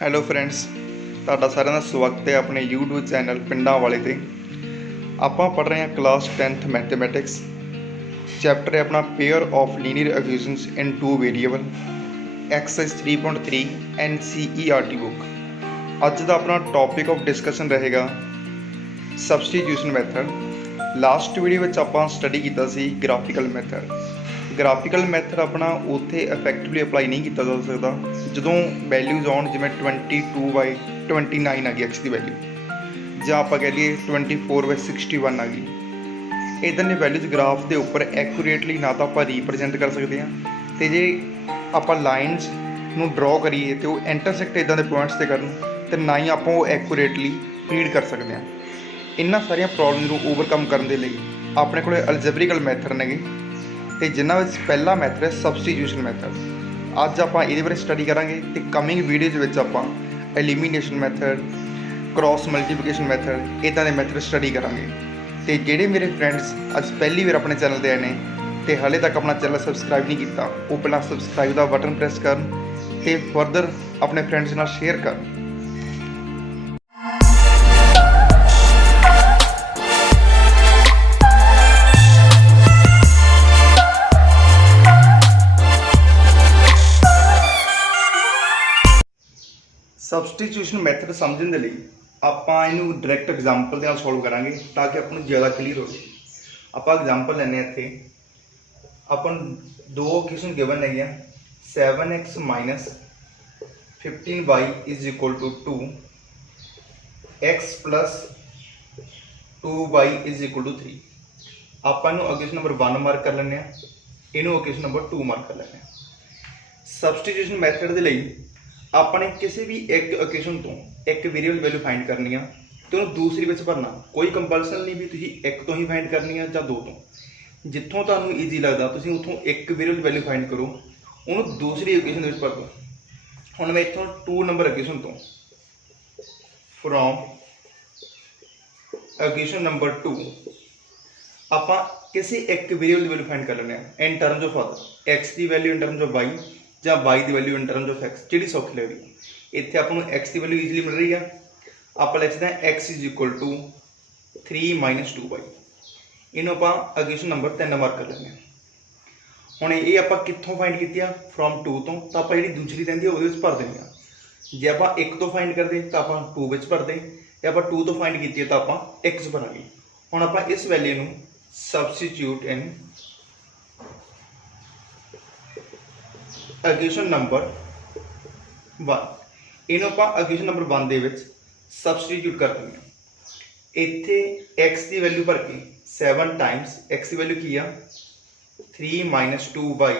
Hello friends, ਤੁਹਾਡਾ ਸਾਰਿਆਂ ਦਾ ਸਵਾਗਤ ਹੈ ਆਪਣੇ YouTube ਚੈਨਲ ਪਿੰਡਾਂ ਵਾਲੇ 'ਤੇ। ਆਪਾਂ ਪੜ੍ਹ ਰਹੇ ਹਾਂ ਕਲਾਸ 10th ਮੈਥਮੈਟਿਕਸ। ਚੈਪਟਰ ਹੈ ਆਪਣਾ pair of linear equations in two variable, exercise 3.3 NCERT book. ਅੱਜ ਦਾ ਆਪਣਾ ਟੌਪਿਕ ਆਫ ਡਿਸਕਸ਼ਨ ਰਹੇਗਾ ਸਬਸਟੀਟਿਊਸ਼ਨ ਮੈਥਡ। ਲਾਸਟ ਵੀਡੀਓ ਵਿੱਚ ਆਪਾਂ ਸਟੱਡੀ ਕੀਤਾ ਸੀ ਗ੍ਰਾਫਿਕਲ ਮੈਥਡ। ਗ੍ਰਾਫਿਕਲ ਮੈਥਡ ਆਪਣਾ ਉੱਥੇ ਇਫੈਕਟਿਵਲੀ ਅਪਲਾਈ ਨਹੀਂ ਕੀਤਾ ਜਾ ਸਕਦਾ ਜਦੋਂ ਵੈਲਿਊਜ਼ ਆਉਣ, ਜਿਵੇਂ 22/29 ਆ ਗਈ ਐਕਸ ਦੀ ਵੈਲਿਊ, ਜਾਂ ਆਪਾਂ ਕਹਿ ਲਈਏ 24/61 ਆ ਗਈ। ਇੱਦਾਂ ਦੀਆਂ ਵੈਲਿਊਜ਼ ਗ੍ਰਾਫ ਦੇ ਉੱਪਰ ਐਕੂਰੇਟਲੀ ਨਾ ਤਾਂ ਆਪਾਂ ਰੀਪ੍ਰਜੈਂਟ ਕਰ ਸਕਦੇ ਹਾਂ, ਅਤੇ ਜੇ ਆਪਾਂ ਲਾਈਨਸ ਨੂੰ ਡਰਾਅ ਕਰੀਏ ਅਤੇ ਉਹ ਇੰਟਰਸੈਕਟ ਇੱਦਾਂ ਦੇ ਪੁਆਇੰਟਸ 'ਤੇ ਕਰਨ, ਅਤੇ ਨਾ ਹੀ ਆਪਾਂ ਉਹ ਐਕੂਰੇਟਲੀ ਰੀਡ ਕਰ ਸਕਦੇ ਹਾਂ। ਇਹਨਾਂ ਸਾਰੀਆਂ ਪ੍ਰੋਬਲਮਸ ਨੂੰ ਓਵਰਕਮ ਕਰਨ ਦੇ ਲਈ ਆਪਣੇ ਕੋਲ ਅਲਜਬਰੀਕਲ ਮੈਥਡ ਨੇਗੇ, ਅਤੇ ਜਿਨ੍ਹਾਂ ਵਿੱਚ ਪਹਿਲਾ ਮੈਥਡ ਹੈ ਸਬਸਟੀਟਿਊਸ਼ਨ ਮੈਥਡ। ਅੱਜ ਆਪਾਂ ਇਹਦੇ ਬਾਰੇ ਸਟੱਡੀ ਕਰਾਂਗੇ, ਅਤੇ ਕਮਿੰਗ ਵੀਡੀਓਜ਼ ਵਿੱਚ ਆਪਾਂ elimination method, cross multiplication method, ਇੱਦਾਂ ਦੇ ਮੈਥਡ ਸਟੱਡੀ ਕਰਾਂਗੇ। ਅਤੇ ਜਿਹੜੇ ਮੇਰੇ ਫਰੈਂਡਸ ਅੱਜ ਪਹਿਲੀ ਵਾਰ ਆਪਣੇ ਚੈਨਲ 'ਤੇ ਆਏ ਨੇ ਅਤੇ ਹਾਲੇ ਤੱਕ ਆਪਣਾ ਚੈਨਲ ਸਬਸਕ੍ਰਾਈਬ ਨਹੀਂ ਕੀਤਾ, ਉਹ ਪਹਿਲਾਂ ਸਬਸਕ੍ਰਾਈਬ ਦਾ ਬਟਨ ਪ੍ਰੈਸ ਕਰਨ ਅਤੇ ਫਰਦਰ ਆਪਣੇ ਫਰੈਂਡਸ ਨਾਲ ਸ਼ੇਅਰ ਕਰਨ। ਸਬਸਟੀਟਿਊਸ਼ਨ ਮੈਥਡ ਸਮਝਣ ਦੇ ਲਈ ਆਪਾਂ ਇਹਨੂੰ ਡਾਇਰੈਕਟ ਐਗਜ਼ਾਮਪਲ ਦੇ ਨਾਲ ਸੋਲਵ ਕਰਾਂਗੇ ਤਾਂ ਕਿ ਆਪਾਂ ਨੂੰ ਜ਼ਿਆਦਾ ਕਲੀਅਰ ਹੋ ਜਾਵੇ। ਆਪਾਂ ਐਗਜ਼ਾਮਪਲ ਲੈਂਦੇ ਹਾਂ। ਇੱਥੇ ਆਪਾਂ ਨੂੰ ਦੋ ਇਕੁਏਸ਼ਨ ਗਿਵਨ ਹੈਗੀਆਂ, 7x - 15y = 2, x + 2y = 3। ਆਪਾਂ ਇਹਨੂੰ ਇਕੁਏਸ਼ਨ ਨੰਬਰ 1 ਮਾਰਕ ਕਰ ਲੈਂਦੇ ਹਾਂ, ਇਹਨੂੰ ਇਕੁਏਸ਼ਨ ਨੰਬਰ 2 ਮਾਰਕ ਕਰ ਲੈਂਦੇ ਹਾਂ। ਸਬਸਟੀਟਿਊਸ਼ਨ ਮੈਥਡ ਦੇ ਲਈ ਆਪਾਂ ਨੇ ਕਿਸੇ ਵੀ ਇੱਕ ਇਕੁਏਸ਼ਨ ਤੋਂ ਇੱਕ ਵੇਰੀਏਬਲ ਵੈਲਿਊ ਫਾਈਂਡ ਕਰਨੀ ਆ ਅਤੇ ਉਹਨੂੰ ਦੂਸਰੀ ਵਿੱਚ ਭਰਨਾ। ਕੋਈ ਕੰਪਲਸਨ ਨਹੀਂ ਵੀ ਤੁਸੀਂ ਇੱਕ ਤੋਂ ਹੀ ਫਾਈਂਡ ਕਰਨੀ ਆ ਜਾਂ ਦੋ ਤੋਂ। ਜਿੱਥੋਂ ਤੁਹਾਨੂੰ ਈਜ਼ੀ ਲੱਗਦਾ ਤੁਸੀਂ ਉੱਥੋਂ ਇੱਕ ਵੇਰੀਏਬਲ ਵੈਲਿਊ ਫਾਈਂਡ ਕਰੋ, ਉਹਨੂੰ ਦੂਸਰੀ ਇਕੁਏਸ਼ਨ ਦੇ ਵਿੱਚ ਭਰ ਦਿਓ। ਹੁਣ ਮੈਂ ਇੱਥੋਂ 2 ਨੰਬਰ ਇਕੁਏਸ਼ਨ ਤੋਂ ਫਰੋਮ ਇਕੁਏਸ਼ਨ ਨੰਬਰ 2 ਆਪਾਂ ਕਿਸੇ ਇੱਕ ਵੇਰੀਏਬਲ ਦੀ ਵੈਲਿਊ ਫਾਈਂਡ ਕਰ ਲੈਂਦੇ ਹਾਂ in terms of other, x ਦੀ value in terms of y ਜਾਂ y ਦੀ value in terms of x, ਜਿਹੜੀ ਸੌਖੀ ਲੱਗਦੀ। ਇੱਥੇ ਆਪਾਂ ਨੂੰ x ਦੀ ਵੈਲਿਊ ਈਜ਼ੀਲੀ ਮਿਲ ਰਹੀ ਆ, ਆਪਾਂ ਲਿਖਦੇ ਹਾਂ x = 3 - 2y। ਇਹਨੂੰ ਆਪਾਂ ਇਕੁਏਸ਼ਨ ਨੰਬਰ 3 ਮਾਰਕ ਕਰ ਲੈਂਦੇ ਹਾਂ। ਹੁਣ ਇਹ ਆਪਾਂ ਕਿੱਥੋਂ ਫਾਈਂਡ ਕੀਤੀ ਆ? ਫਰੋਮ 2 ਤੋਂ। ਤਾਂ ਆਪਾਂ ਜਿਹੜੀ ਦੂਸਰੀ ਰਹਿੰਦੀ ਆ ਉਹਦੇ ਵਿੱਚ ਭਰ ਦੇਣੀ ਆ। ਜੇ ਆਪਾਂ 1 ਤੋਂ ਫਾਈਂਡ ਕਰਦੇ ਤਾਂ ਆਪਾਂ 2 ਵਿੱਚ ਭਰਦੇ, ਜੇ ਆਪਾਂ 2 ਤੋਂ ਫਾਈਂਡ ਕੀਤੀ ਤਾਂ ਆਪਾਂ 1 'ਚ ਭਰਾਂਗੇ। ਹੁਣ ਆਪਾਂ ਇਸ ਵੈਲਿਊ ਨੂੰ ਸਬਸਟੀਟਿਊਟ ਇਨ ਇਕੁਏਸ਼ਨ ਨੰਬਰ 1, ਇਹਨੂੰ ਆਪਾਂ ਇਕੁਏਸ਼ਨ ਨੰਬਰ 1 ਦੇ ਵਿੱਚ ਸਬਸਟੀਟਿਊਟ ਕਰ ਦਿੰਦੇ ਹਾਂ। ਇੱਥੇ x ਦੀ ਵੈਲਿਊ ਭਰ ਕੇ 7 ਟਾਈਮਸ x ਦੀ ਵੈਲਿਊ ਕੀ ਆ? 3 - 2y -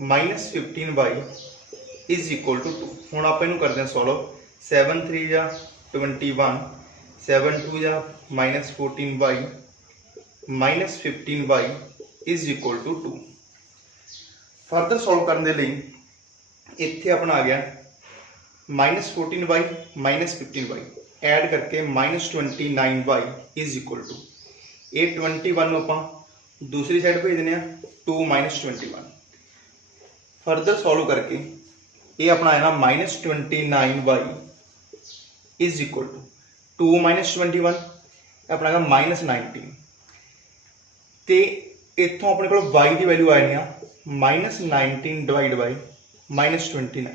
15y = 2। ਹੁਣ ਆਪਾਂ ਇਹਨੂੰ ਕਰਦੇ ਹਾਂ ਸੋਲਵ। 7 3 ਜਾਂ 21, 7 2 ਜਾਂ -14y - 15y = 2। ਫਰਦਰ ਸੋਲਵ ਕਰਨ ਦੇ ਲਈ ਇੱਥੇ ਆਪਣਾ ਆ ਗਿਆ -14y - 15y, ਐਡ ਕਰਕੇ -29y = 2। ਇਹ 21 ਨੂੰ ਆਪਾਂ ਦੂਸਰੀ ਸਾਈਡ ਭੇਜ ਦਿੰਦੇ ਹਾਂ, 2 - 21। ਫਰਦਰ ਸੋਲਵ ਕਰਕੇ ਇਹ ਆਪਣਾ ਆਇਆ ਨਾ -29y = 2 - 21 ਆਪਣਾ ਹੈਗਾ -19। ਅਤੇ ਇੱਥੋਂ ਆਪਣੇ ਕੋਲ y ਦੀ ਵੈਲਿਊ ਆ ਜਾਣੀ ਆ -19 ਡਿਵਾਈਡ ਬਾਈ -29।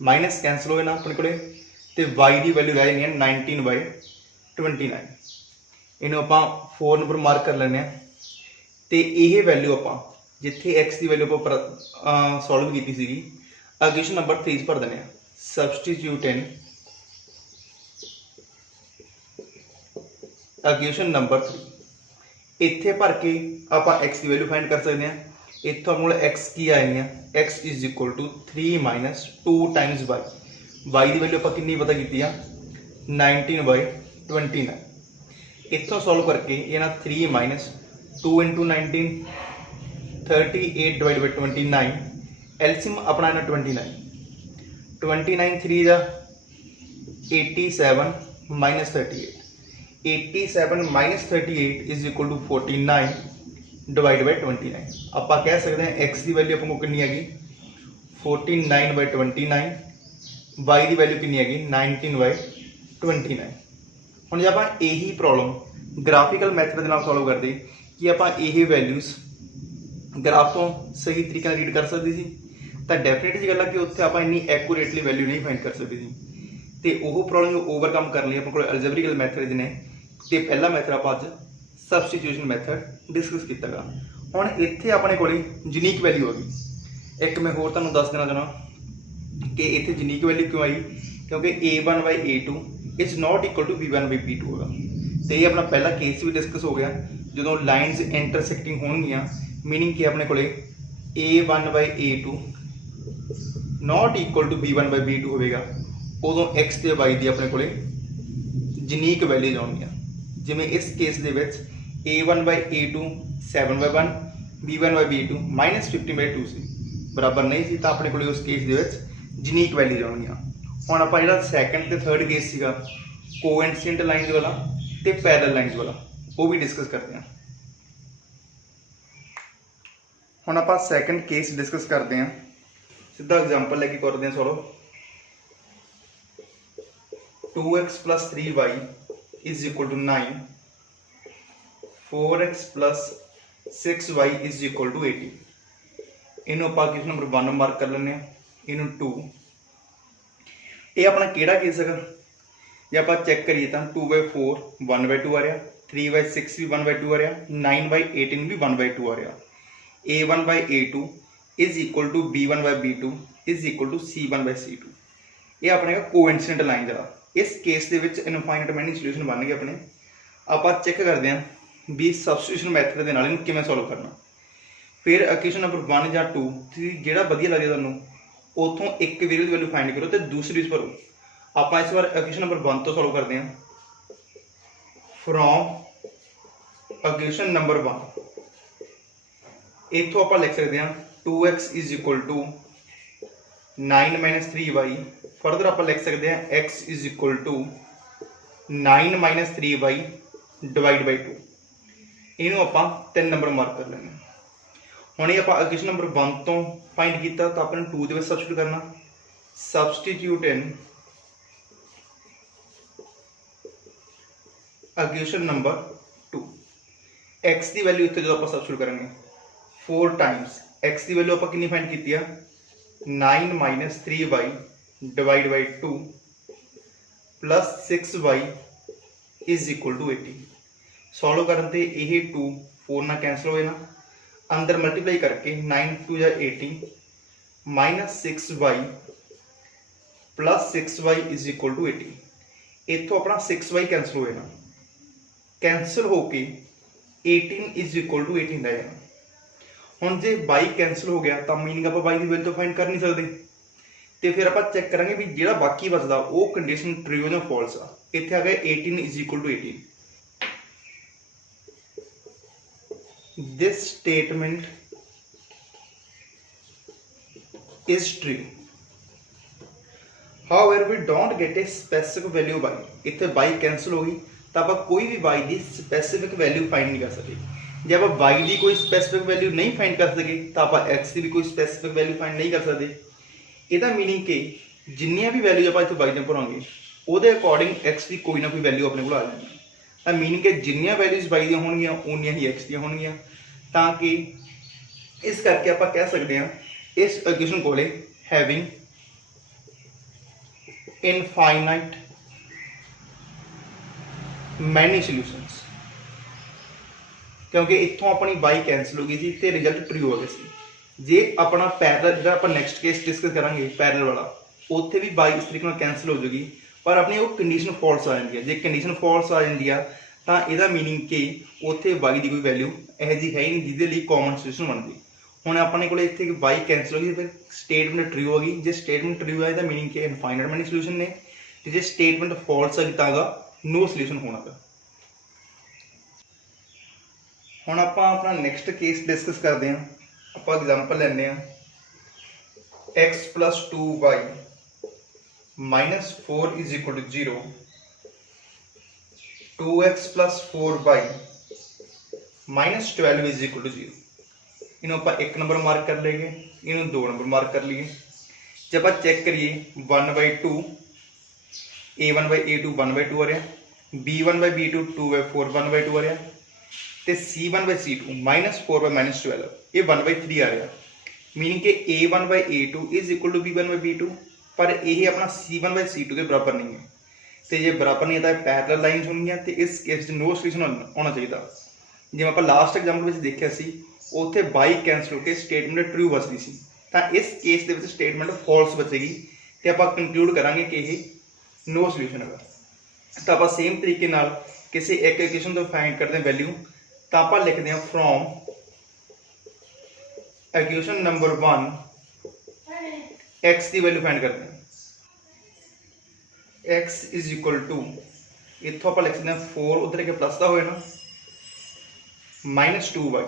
ਮਾਈਨਸ ਕੈਂਸਲ ਹੋ ਜਾਣਾ ਆਪਣੇ ਕੋਲੇ, ਅਤੇ y ਦੀ ਵੈਲਿਊ ਰਹਿ ਜਾਣੀ ਹੈ 19/29। ਇਹਨੂੰ ਆਪਾਂ 4 ਨੰਬਰ ਮਾਰਕ ਕਰ ਲੈਂਦੇ ਹਾਂ। ਅਤੇ ਇਹ ਵੈਲਿਊ ਆਪਾਂ ਜਿੱਥੇ x ਦੀ ਵੈਲਿਊ ਆਪਾਂ ਸੋਲਵ ਕੀਤੀ ਸੀਗੀ, ਇਕੁਏਸ਼ਨ ਨੰਬਰ 3 'ਚ ਭਰ ਦਿੰਦੇ ਹਾਂ। ਸਬਸਟੀਟਿਊਟ ਇਨ ਇਕੁਏਸ਼ਨ ਨੰਬਰ 3, ਇੱਥੇ ਭਰ ਕੇ ਆਪਾਂ x ਦੀ ਵੈਲਿਊ ਫਾਈਂਡ ਕਰ ਸਕਦੇ ਹਾਂ। ਇੱਥੋਂ ਆਪਣੇ ਕੋਲ x ਕੀ ਆ ਜਾਣੀ ਆ? x = 3 - 2 Times y। y ਦੀ ਵੈਲਿਊ ਆਪਾਂ ਕਿੰਨੀ ਪਤਾ ਕੀਤੀ ਆ? 19/29। ਇੱਥੋਂ ਸੋਲਵ ਕਰਕੇ ਇਹ ਨਾ 3 - 2 × 19 38 ਡਿਵਾਈਡ ਬਾਈ 29, ਐਲਸੀਐਮ ਆਪਣਾ ਨਾ 29। 29 3 ਜਾਂ 87 - 38, 87 - 38 = 49 ਡਿਵਾਈਡ ਬਾਈ 29। ਆਪਾਂ ਕਹਿ ਸਕਦੇ ਹਾਂ x ਦੀ ਵੈਲਿਊ ਆਪਾਂ ਕੋਲ ਕਿੰਨੀ ਹੈਗੀ? 49/29 y की वैल्यू कितनी हैगी 19/29। ਹੁਣ ਜੇ ਆਪਾਂ ਇਹੀ प्रॉब्लम ग्राफिकल मैथड ਦੇ ਨਾਲ ਸੋਲਵ ਕਰਦੇ ਕਿ ਆਪਾਂ ਇਹ ਵੈਲਿਊਜ਼ ग्राफ तो सही तरीके रीड कर सकते सी, तो डेफिनेट जी गल है कि उत्थे आपां इन्नी एक्यूरेटली वैल्यू नहीं फाइंड कर सकते सी। तो वो प्रॉब्लम ओवरकम करने लिए अपने को अलजेब्रिकल मैथड ने, तो पहला मैथड आप अज सबस्टिट्यूशन मैथड डिस्कस किया। हुण इत्थे अपने को यूनीक वैल्यू आ गई। एक मैं होर तुहानूं दस देना चाहना कि इत्थे यूनीक वैल्यू क्यों आई, क्योंकि a1/a2 is not equal to b1/b2 होगा। तो ये अपना पहला केस भी डिस्कस हो गया, जो लाइनस इंटरसैक्टिंग होणगियां, मीनिंग कि अपने को a1/a2 not equal to b1/b2 होगा, उदों x ते y की अपने को यूनीक वैल्यूज आउणगियां। जिवें इस केस दे विच a1/a2 7/1, b1/b2 -15/2 सी, बराबर नहीं सी, तो अपने को उस केस दे विच यूनीक वैल्यूज आउणगियां। हुण आपां जिहड़ा सैकेंड ते थर्ड केस सीगा कोइंसिडेंट लाइनस वाला ते पैरेलल लाइनस वाला, वो भी डिस्कस करते हैं। हुण आपां सैकेंड केस डिस्कस करते हैं, सीधा एग्जांपल लेके करते हैं solve. 2x + 3y = 9, 4x + 6y = 80। इनू आपां क्वेश्चन नंबर 1 मार्क कर लें, इनू 2। ये अपना केड़ा केस है, जे आप चैक करिए तो 2/4 1/2 आ रहा, 3/6 भी 1/2 आ रहा, 9/18 भी 1/2 आ रहा। a1/a2 = b1/b2 = c1/c2। ये अपने का कोइंसिडेंट लाइन जरा इस केस के इनफाइनाइट मैनी सोल्यूशन बन गए अपने। आप चैक करते हैं भी सबस्टिट्यूशन मैथड के नाल किवें सॉल्व करना। फिर क्वेश्चन नंबर 1 या 2 जो वधिया लगे तुहानूं उतों एक वेरिएबल वैल्यू फाइंड करो तो दूसरी भरो। आप इस बार क्वेश्चन नंबर 1 तो सॉल्व करते हैं। फ्रॉम क्वेश्चन नंबर 1 इतों आप लिख सकते हैं 2x = 9 - 3y। फर्दर आप लिख सकते हैं x = 9 - 3y / 2। इनू आप 3 नंबर मार्क कर लेंगे। हुण ये आप क्वेश्चन नंबर 1 तो फाइंड किया, तो आपने 2 के सबस्टिट्यूट करना। सबस्टिट्यूट इन क्वेश्चन नंबर 2। x की वैल्यू इतने जो आप सबस्टिट्यूट करेंगे 4 टाइम्स x की वैल्यू आप कितनी फाइंड की 9 - 3y / 2 + 6y = 80। सॉल्व करते यही 2 4 ना कैंसल हो जाना, अंदर मल्टीप्लाई करके 9 × 2 = 80 -6y + 6y = 80। इतों अपना 6y कैंसल हो जाना, कैंसल होके 18 = 18 रह जाना। हुण जे y कैंसल हो गया तो मीनिंग आप y की वैल्यू तो फाइंड कर नहीं सकते, तो फिर आप चेक करेंगे भी जो बाकी बचता वो कंडीशन ट्रू या फॉल्स आ। इत्थे आ गया 18 = 18। This statement is true. However, we don't get a specific value y। इत्थे y कैंसल हो गई तो आप कोई भी y की स्पैसीफिक वैल्यू फाइंड नहीं कर सकते। जब आप y की कोई स्पैसीफिक वैल्यू नहीं फाइंड कर सके तो आप x की भी कोई स्पैसीफिक वैल्यू फाइंड नहीं कर सकते। ਇਹਦਾ मीनिंग कि जिन्नियां भी वैल्यू आप इतने y ने भरांगे ਉਹਦੇ अकॉर्डिंग x की कोई ना कोई वैल्यू अपने को आ जाएगी। तो मीनिंग कि जिन्नियां वैल्यूज y ਦੀਆਂ ਹੋਣਗੀਆਂ ਉਨੀਆਂ ही x ਦੀਆਂ ਹੋਣਗੀਆਂ। ताकि इस करके आप कह सकते हैं इस इक्वेशन को हैविंग इनफाइनाइट मैनी सॉल्यूशंस, क्योंकि इतों अपनी y कैंसल हो गई थी तो रिजल्ट ट्रू हो गया सी। जे अपना पैरल जो आप नेक्स्ट केस डिस्कस करांगे पैरल वाला, उत्थे भी y इस तरीके कैंसल हो जाएगी, पर अपनी वो कंडीशन फॉल्स आ जाती है। जो कंडीशन फॉल्स आ जाती है तो यदा मीनिंग कि उत्थे y की कोई वैल्यू यह जी है ही नहीं जिसके लिए कॉमन सोल्यूशन बनती। हुण अपने को इत्थे y कैंसल हो गई, फिर स्टेटमेंट ट्रू हो गई। जो स्टेटमेंट ट्रू है तो मीनिंग कि इनफाइनाइट मैनी सोल्यूशन ने, तो जो स्टेटमेंट फॉल्स है तो नो सोल्यूशन होना गा। हुण आपां अपना नेक्स्ट केस डिस्कस करते हैं। आप एग्जांपल लैंदे हैं x + 2y - 4 = 0, 2x + 4y -12 = 0। इन्हों आप 1 नंबर मार्क कर लेंगे, इन्हों 2 नंबर मार्क कर लिए। जब आप चेक करिए 1/2 A1/A2 1/2 आ रहा, B1/B2 2/4 1/2 आ रहा, तो C1/C2 -4/-12 ये 1/3 आ रहा। मीनिंग कि A1/A2 is equal to B1/B2, पर यह अपना C1/C2 के बराबर नहीं है। तो जे बराबर नहीं है तो पैरलल लाइन्स होंगी, तो इस केस नो सोल्यूशन होना चाहिए। जिवें आप लास्ट एग्जाम्पल में देखा सी, उत्थे बाई कैंसल होकर स्टेटमेंट ट्रू बचती सी, तो इस केस के स्टेटमेंट फॉल्स बचेगी, तो आप कंक्लूड करांगे कि यह नो सोल्यूशन है। तो आप सेम तरीके नाल किसी एक इक्वेशन तो फाइंड करते हैं वैल्यू, तो आप लिखते हैं फ्रॉम इक्वेशन नंबर 1 x की वैल्यू फाइंड करते हैं। x इज इक्वल टू इतों आप लिख सकते हैं 4 उधर के प्लस का होए ना -2y,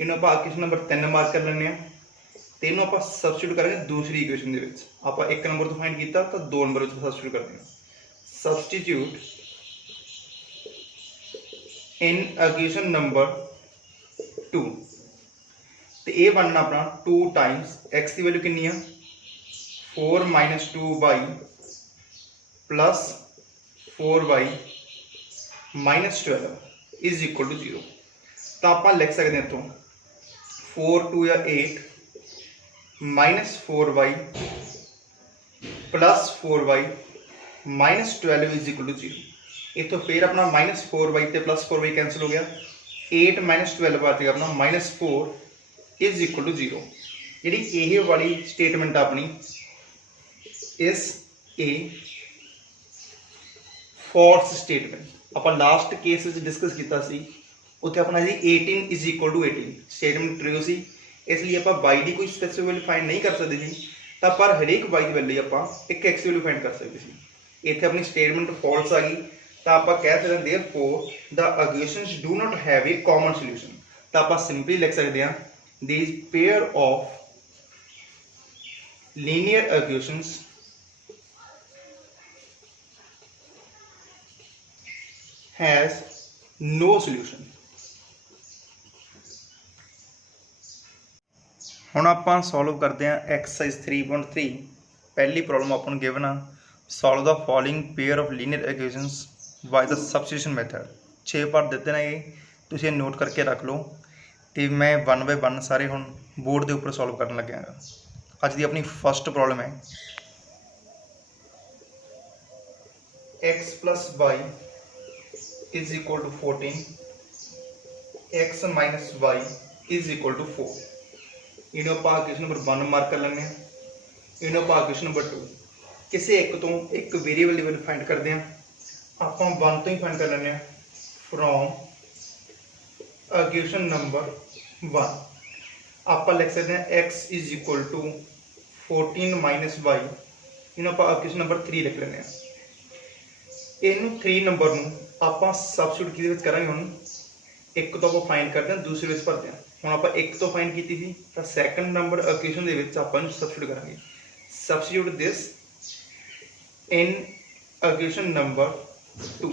इन्हों आप इक्वेशन नंबर 3 मार्क कर लें, तो इन्हों आप सबस्टिट्यूट करेंगे दूसरी इक्वेशन के विच। आप 1 नंबर तो फाइंड किया तो 2 नंबर सबस्टिट्यूट करते हैं। सबस्टिट्यूट इन इक्वेशन नंबर 2, तो ये बनना अपना 2 टाइम्स x की वैल्यू कितनी है 4 - 2y plus 4y -12 is equal to 0। तो आप लिख सकते हैं तो 4 2 या 8 -4y plus 4y -12 is equal to 0। इतों फिर अपना -4y तो प्लस 4y कैंसिल हो गया, 8 - 12 आ जाएगा अपना -4 इज इक्वल टू 0। जी ये वाली स्टेटमेंट अपनी इस ए फॉल्स स्टेटमेंट आप लास्ट केस डिस्कस किया सी, उत्थे अपना जी 18 is equal to 18 statement true सी, इसलिए आप y की कोई स्पेसिफिक वैल्यू फाइंड नहीं कर सकते जी, तो पर हरेक y की वैल्यू आप एक x वैल्यू फाइंड कर सकते सी। इतने अपनी स्टेटमेंट फॉल्स आ गई, तो आप कह सकते हैं therefore the equations do not have a common solution. तो आप सिंपली लिख सकते हैं this pair of linear equations has no solution. हुण आपां सॉल्व करते हैं एक्सरसाइज 3.3। पहली प्रॉब्लम आपको गिवन आ solve the following pair of linear equations by the substitution method. 6 part देते हैं, ये तुसीं नोट करके रख लो, तो मैं 1 बाय 1 सारे हुण बोर्ड के उपर सॉल्व करन लग्या। अज की अपनी फस्ट प्रॉब्लम है x plus y is equal to 14, x minus y is equal to 4। इन्हों आप क्वेश्चन नंबर 1 मार्क कर लेंगे, इन्हों आप क्वेश्चन नंबर 2 किसी एक तो एक वेरिएबल की वैल्यू फाइंड करते हैं। आप 1 तो ही फाइंड कर लें फ्रॉम क्वेश्चन नंबर 1। आप लिख सकते हैं x is equal to 14 minus y, इन्हों आप क्वेश्चन नंबर 3 लिख लें। इन 3 नंबर आप सबस्टिट्यूट कि करेंगे, हम एक तो आप फाइंड करते हैं दूसरे विच भरते हैं। हम आप एक तो फाइंड की थी, तो सैकेंड नंबर इक्वेशन के आप सबस्टिट्यूट करेंगे। Substitute this in equation number 2,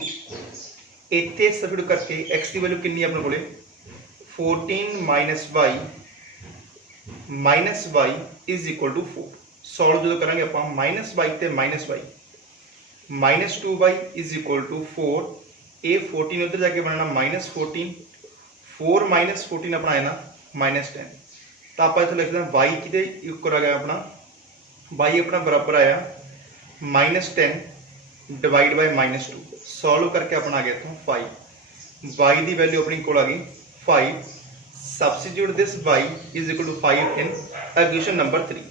इतने सबस्टिट्यूट करके x की वैल्यू कितनी अपने को 14 minus y is equal to 4। Solve जो करेंगे आप माइनस वाई तो minus y -2y is equal to 4, ए 14 उधर जाके बनना -14, 4 - 14 अपना है ना -10। तो आप इतना लिखते हैं y कि इक्वल आ गया अपना y अपना बराबर आया -10 डिवाइड बाय -2। सॉल्व करके अपना आ गया तो 5, y की वैल्यू अपनी को आ गई 5। Substitute this y is equal to 5 in equation number 3।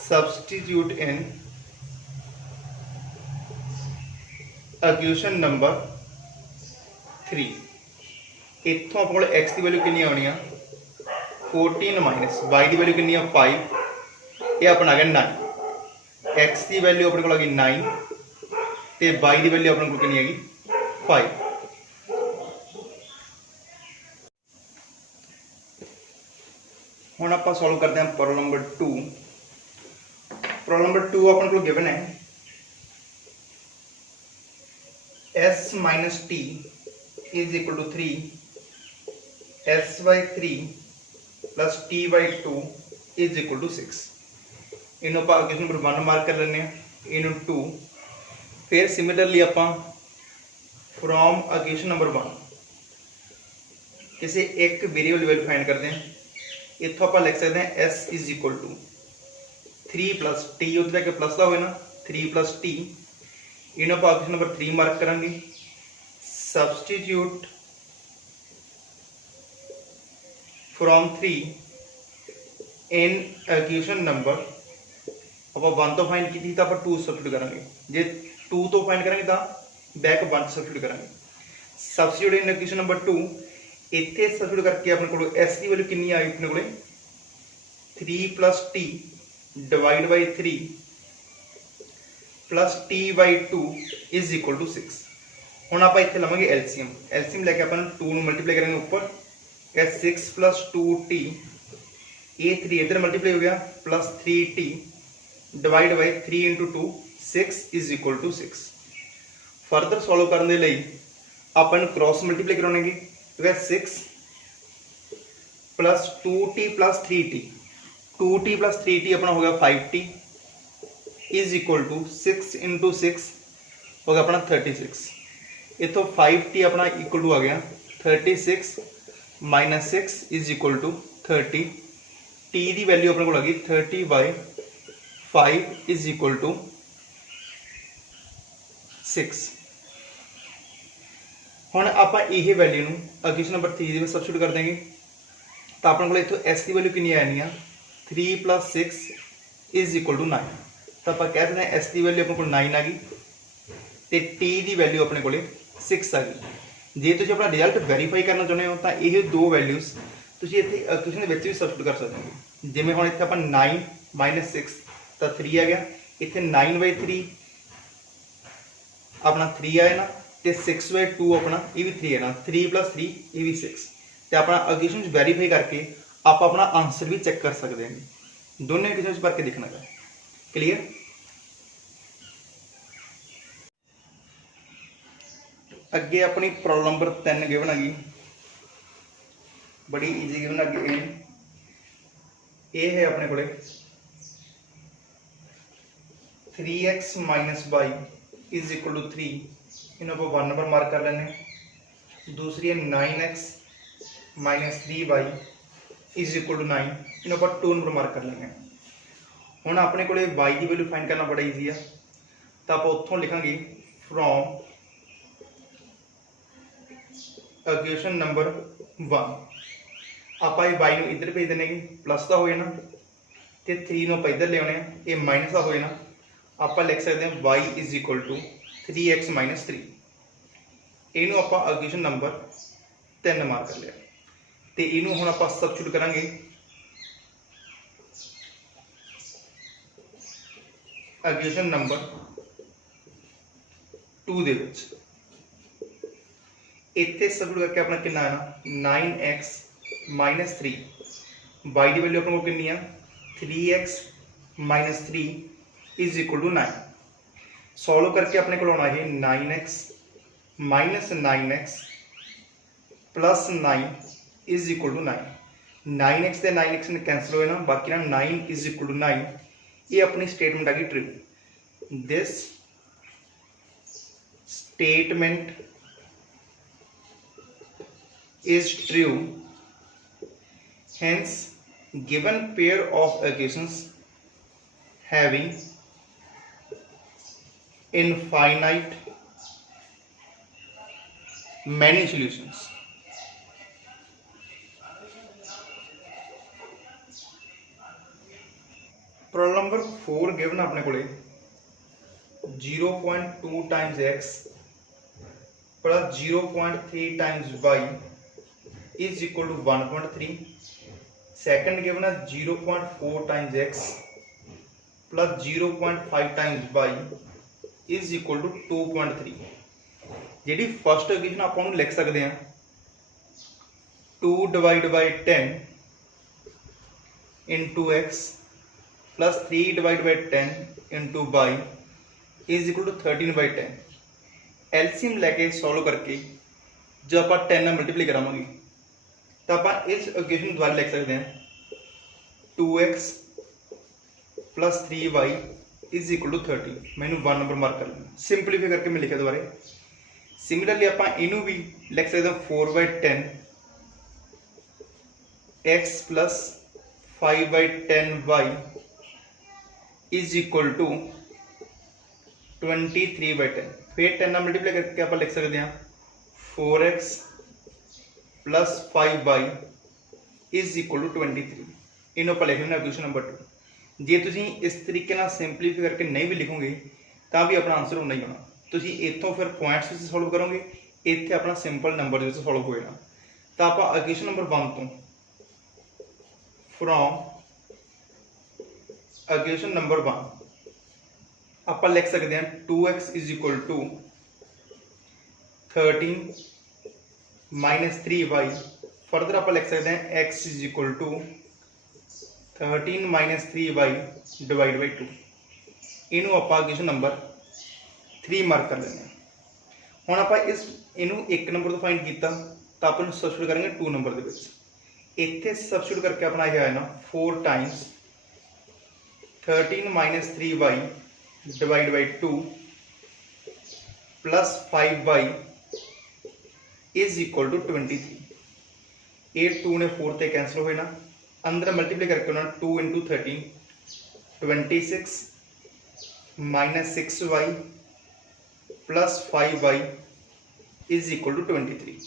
Substitute in equation number 3, इतों अपने x की वैल्यू कितनी आनी है 14 माइनस y की वैल्यू कितनी है 5, ये अपना आ गया 9। x की वैल्यू अपने को आ गई 9 तो y की वैल्यू अपने को कितनी हैगी 5। हुण आप सॉल्व करते हैं प्रॉब्लम नंबर 2। प्रॉब्लम नंबर 2 अपने को गिवन है s minus t is equal to 3, s by 3 plus t by 2 is equal to 6। इनू आप इक्वेशन नंबर 1 मार्क कर लेने, इनू 2। फिर सिमिलरली आप फ्रॉम इक्वेशन नंबर 1 किसी एक वेरीएबल वैल्यू फाइंड करते हैं। इतों आप लिख सकते हैं s is equal to 3 plus t, उधर जाके प्लस का हो ना 3 प्लस टी। इन्हों आप इक्वेशन नंबर 3 मार्क करेंगे। Substitute from 3 in equation number आप 1 तो फाइंड की तो आप 2 सबस्टिट्यूट करेंगे, जे 2 तो फाइंड करेंगे तो बैक 1 सबस्टिट्यूट करेंगे। सबस्टिट्यूट इन इक्वेशन नंबर 2 इतने सबस्टिट्यूट करके अपने को एस की वैल्यू कितनी आई अपने को 3 plus t divide by 3 plus t by 2 is equal to 6। हम आप इतने लवेंगे एलसीएम, एलसीएम लैके अपन 2 मल्टीप्लाई करेंगे ऊपर, 6 प्लस 2t, ये 3 इधर मल्टीप्लाई हो गया plus 3t divide by 3 into 2 6 is equal to 6। Further solve करने लिए अपन क्रॉस मल्टीप्लाई कराएंगे, 6 plus 2t plus 3t, 2t plus 3t अपना हो गया 5t is equal to 6 into 6 हो गया अपना 36। इतों 5t अपना इक्वल टू आ गया 36 minus 6 is equal to 30। t की वैल्यू अपने को लगी 30 बाई 5 इज इक्वल टू 6। हम आप यह वैल्यू इक्वेशन नंबर 3 में सबस्टिट्यूट कर देंगे तो अपने को इतों एस की वैल्यू कितनी आनी है 3 प्लस 6 इज इक्वल टू 9। तो आप कह सकते हैं एस की वैल्यू अपने को 9 आ गई तो टी की वैल्यू अपने को 6 आ गई। जे तुम अपना रिजल्ट वेरीफाई करना चाहते हो तो ये दो वैल्यूज तुम इतने इक्वेशन भी सबस्टिट्यूट कर सकते हो। जिमें हम इतने आप 9 माइनस 6 तो 3 आ गया, इतने 9 बाई 3 अपना 3 आया ना, तो 6 बाई 2 अपना ये भी 3 है ना, 3 प्लस 3 ये भी 6। तो अपना इक्वेशन वेरीफाई करके आप अपना आंसर भी चेक कर सकते हैं। दोनों इक्वेशन करके देखना है। क्लियर? अगे अपनी प्रॉब्लम नंबर 3 गिवन है, बड़ी ईजी गिवन अगे ये है अपने को 3x minus y is equal to 3। इन्हों को 1 नंबर मार्क कर लेने। दूसरी है 9x minus 3y is equal to 9, इन्हों को 2 नंबर मार्क कर लेंगे। हम अपने को y की वैल्यू फाइंड करना बड़ा ईजी है, तो आप उत्थों लिखांगे फ्रॉम इक्वेशन नंबर 1 आप y को इधर भेज देने प्लस का हो जाना, तो 3 आप इधर ले आने, ये माइनस का हो जाना। आप लिख सकते हैं y is equal to 3x minus 3। इनू आप इक्वेशन नंबर 3 मार्क कर लिया। तो इनू हम आप सबस्टिट्यूट करांगे इक्वेशन नंबर 2 दे विच। इत्थे सबस्टिट्यूट करके अपना कितना है ना 9x माइनस 3, y की वैल्यू अपने को कितनी है 3x minus 3 is equal to 9। Solve करके अपने को आना है 9x minus 9x plus 9 is equal to 9। 9x से 9x ने कैंसिल हो ना, बाकी ना 9 इज इक्वल टू 9। ये अपनी स्टेटमेंट आ गई true. This statement is true, hence given pair of equations having infinite many solutions। Problem number 4 given अपने को 0.2 times x plus 0.3 times y is equal to 1.3। Second given है 0.4 times x plus 0.5 times y is equal to 2.3। जी first equation आप लिख सकते हैं 2 divide by 10 into x plus 3 divide by 10 into y is equal to 13 by 10। LCM लैके solve करके जो आप 10 में मल्टीप्लाई कराएंगे तो आप इस इक्वेशन द्वारा लिख सकते हैं 2x plus 3y is equal to 30। मैंने 1 नंबर मार्क कर लेना, सिंपलीफाई करके मैं लिखा दोबारा। सिमिलरली आप इनू भी लिख सकते हैं 4/10 x plus 5/10y is equal to 23/10। फिर 10 ना मल्टीप्लाई करके आप लिख सकते हैं 4x plus 5y is equal to 23। इन्हों आप लिख लेना इक्वेशन नंबर 2। जे तुम इस तरीके ना सिंपलीफाई करके नहीं भी लिखोगे तो भी अपना आंसर उन्ना ही होना। तुम इतों फिर पॉइंट्स में सॉल्व करोगे, इतने अपना सिंपल नंबर सॉल्व हो जाना। तो आप इक्वेशन नंबर 1 तो फ्रॉम इक्वेशन नंबर 1 आप लिख सकते हैं 2x is equal to 13 minus 3y। Further आप लिख सकते हैं x is equal to 13 minus 3y divide by 2। इनू आप इक्वेशन नंबर 3 मार्क कर लेंगे। हुण आप इस इनू 1 नंबर तो फाइंड किया तो आप सबस्टिट्यूट करेंगे 2 नंबर के विच। इत्थे सबस्टिट्यूट करके अपना यह है ना 4 times 13 minus 3y divide by 2 plus 5y is equal to 23। ये 2 ने 4 से कैंसल होए ना, अंदर मल्टीप्लाई करके उन्होंने 2 into 13 26 minus 6y plus 5y is equal to 23।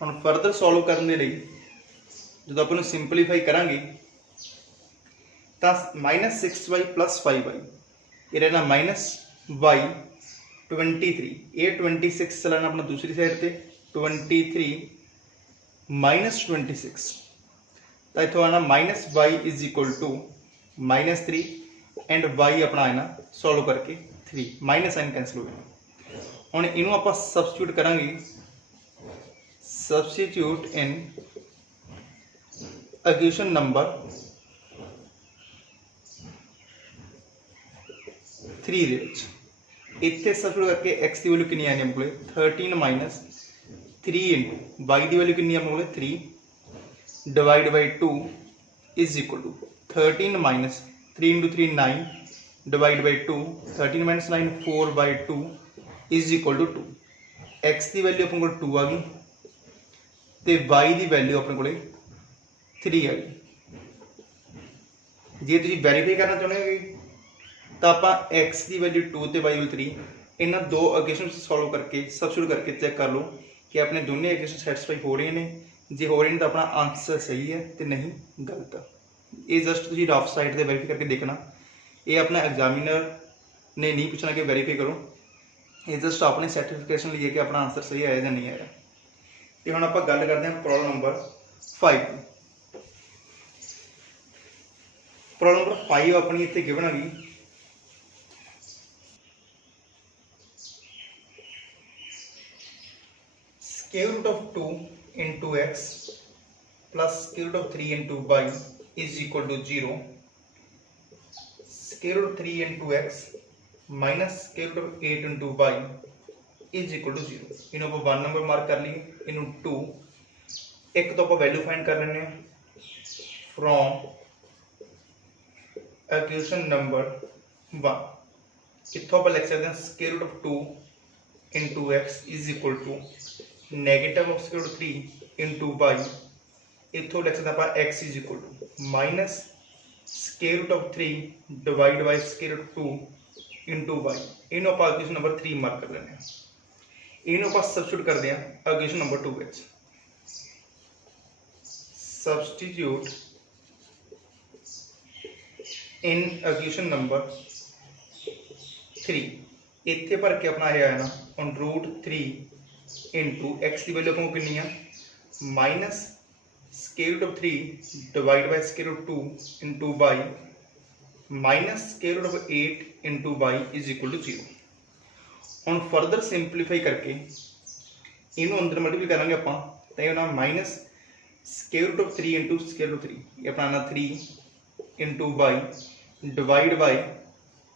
हम फर्दर सॉल्व करने लिए जो अपन सिंपलीफाई करांगे तो माइनस 6y प्लस 5y ये रहना माइनस y 23। ये 26 चलाना अपना दूसरी साइड पे 23 माइनस 26 तो इतों आना minus y is equal to minus 3 and y अपना आना सॉल्व करके 3 माइनस साइन कैंसिल हो गया। हम इनू आप सबस्टिट्यूट करांगे, सबस्टिट्यूट इन इक्वेशन नंबर 3 ਦੇ ਵਿੱਚ ਇੱਥੇ ਸਬਸਟੀਟਿਊਟ ਕਰਕੇ x ਦੀ ਵੈਲਿਊ ਕਿੰਨੀ ਆਣੀ ਆਪਣੇ ਕੋਲੇ 13 ਮਾਈਨਸ 3 ਇਨਟੂ y ਦੀ ਵੈਲਿਊ ਕਿੰਨੀ ਆਪਣੇ ਕੋਲੇ 3 divide by 2 is equal to 13 minus 3 into 3 9 divide by 2 13 minus 9 4 by 2 is equal to 2। X की वैल्यू अपने को 2 आ गई तो वाई की वैल्यू अपने को 3 आ गई। जे तुम वेरीफाई करना चाहते हो तो आप एक्स की वैल्यू 2 तो वाई 3 इन्होंने 2 इक्वेशन सॉल्व करके सबस्टिट्यूट करके चेक कर लो कि अपने दोनों इक्वेशन सैटिस्फाई हो रहे हैं। जे हो रहे हैं तो अपना आंसर सही है तो नहीं गलत। ये जस्ट तुम रफ साइड से वेरीफाई करके देखना, ये अपना एग्जामिनर ने नहीं पूछना कि वेरीफाई करो, ये जस्ट अपने सर्टिफिकेशन लिए कि अपना आंसर सही आया या नहीं आया। तो हम आप गल करते हैं प्रॉब्लम नंबर 5। प्रॉब्लम नंबर 5 अपनी इतने गिवन है square root of 2 into x plus square root of 3 into y is equal to 0। square root of 3 into x minus square root of 8 into y is equal to 0। इन्हों को 1 number mark कर लिए, इन्हों 2 एक तो आप value find कर लेने फ्रॉम इक्वेशन नंबर 1। कितों आप लिख सकते हैं square root of 2 into x is equal to negative of square root 3 into y. इतों लिख सकते हैं x is equal to minus square root of 3 divide by square root 2 into y. इन्हों आप इक्वेशन नंबर 3 मार्क कर लेने। इन्हों आप सबस्टिट्यूट करते हैं इक्वेशन नंबर 2 में। सबस्टिट्यूट इन इक्वेशन नंबर 3 इतने भर के अपना है ना ऑन रूट 3 इंटू एक्स की वैल्यू अपने कितनी है minus square root of 3 divide by square root 2 into y minus square root of 8 into y is equal to 0। हम फर्दर सिंपलीफाई करके इनू अंदर मल्टीप्लाई करेंगे आप तो ये minus square root of 3 into square root 3 ये अपना 3 into y divide by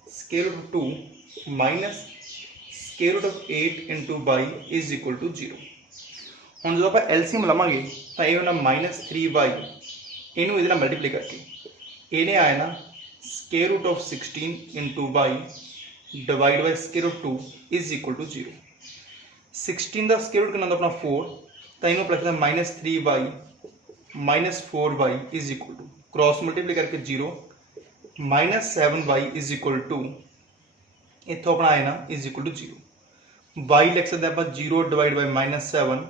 square root 2 minus square root of 8 into y is equal to 0। हम जो आप एलसीएम लवेंगे तो ये होना माइनस 3y इनू ये मल्टीप्लाई करके ਇਹਨੇ ਆਇਆ ਨਾ square root of 16 into y divide by square root 2 is equal to 0। 16 का स्केयर रूट कितना अपना 4, तो इन्होंने लिखा -3y -4y is equal to cross multiply करके 0 -7y इज इक्वल टू इतों अपना आए ना इज इक्वल टू 0। y लिख सकते हैं 0 divide by -7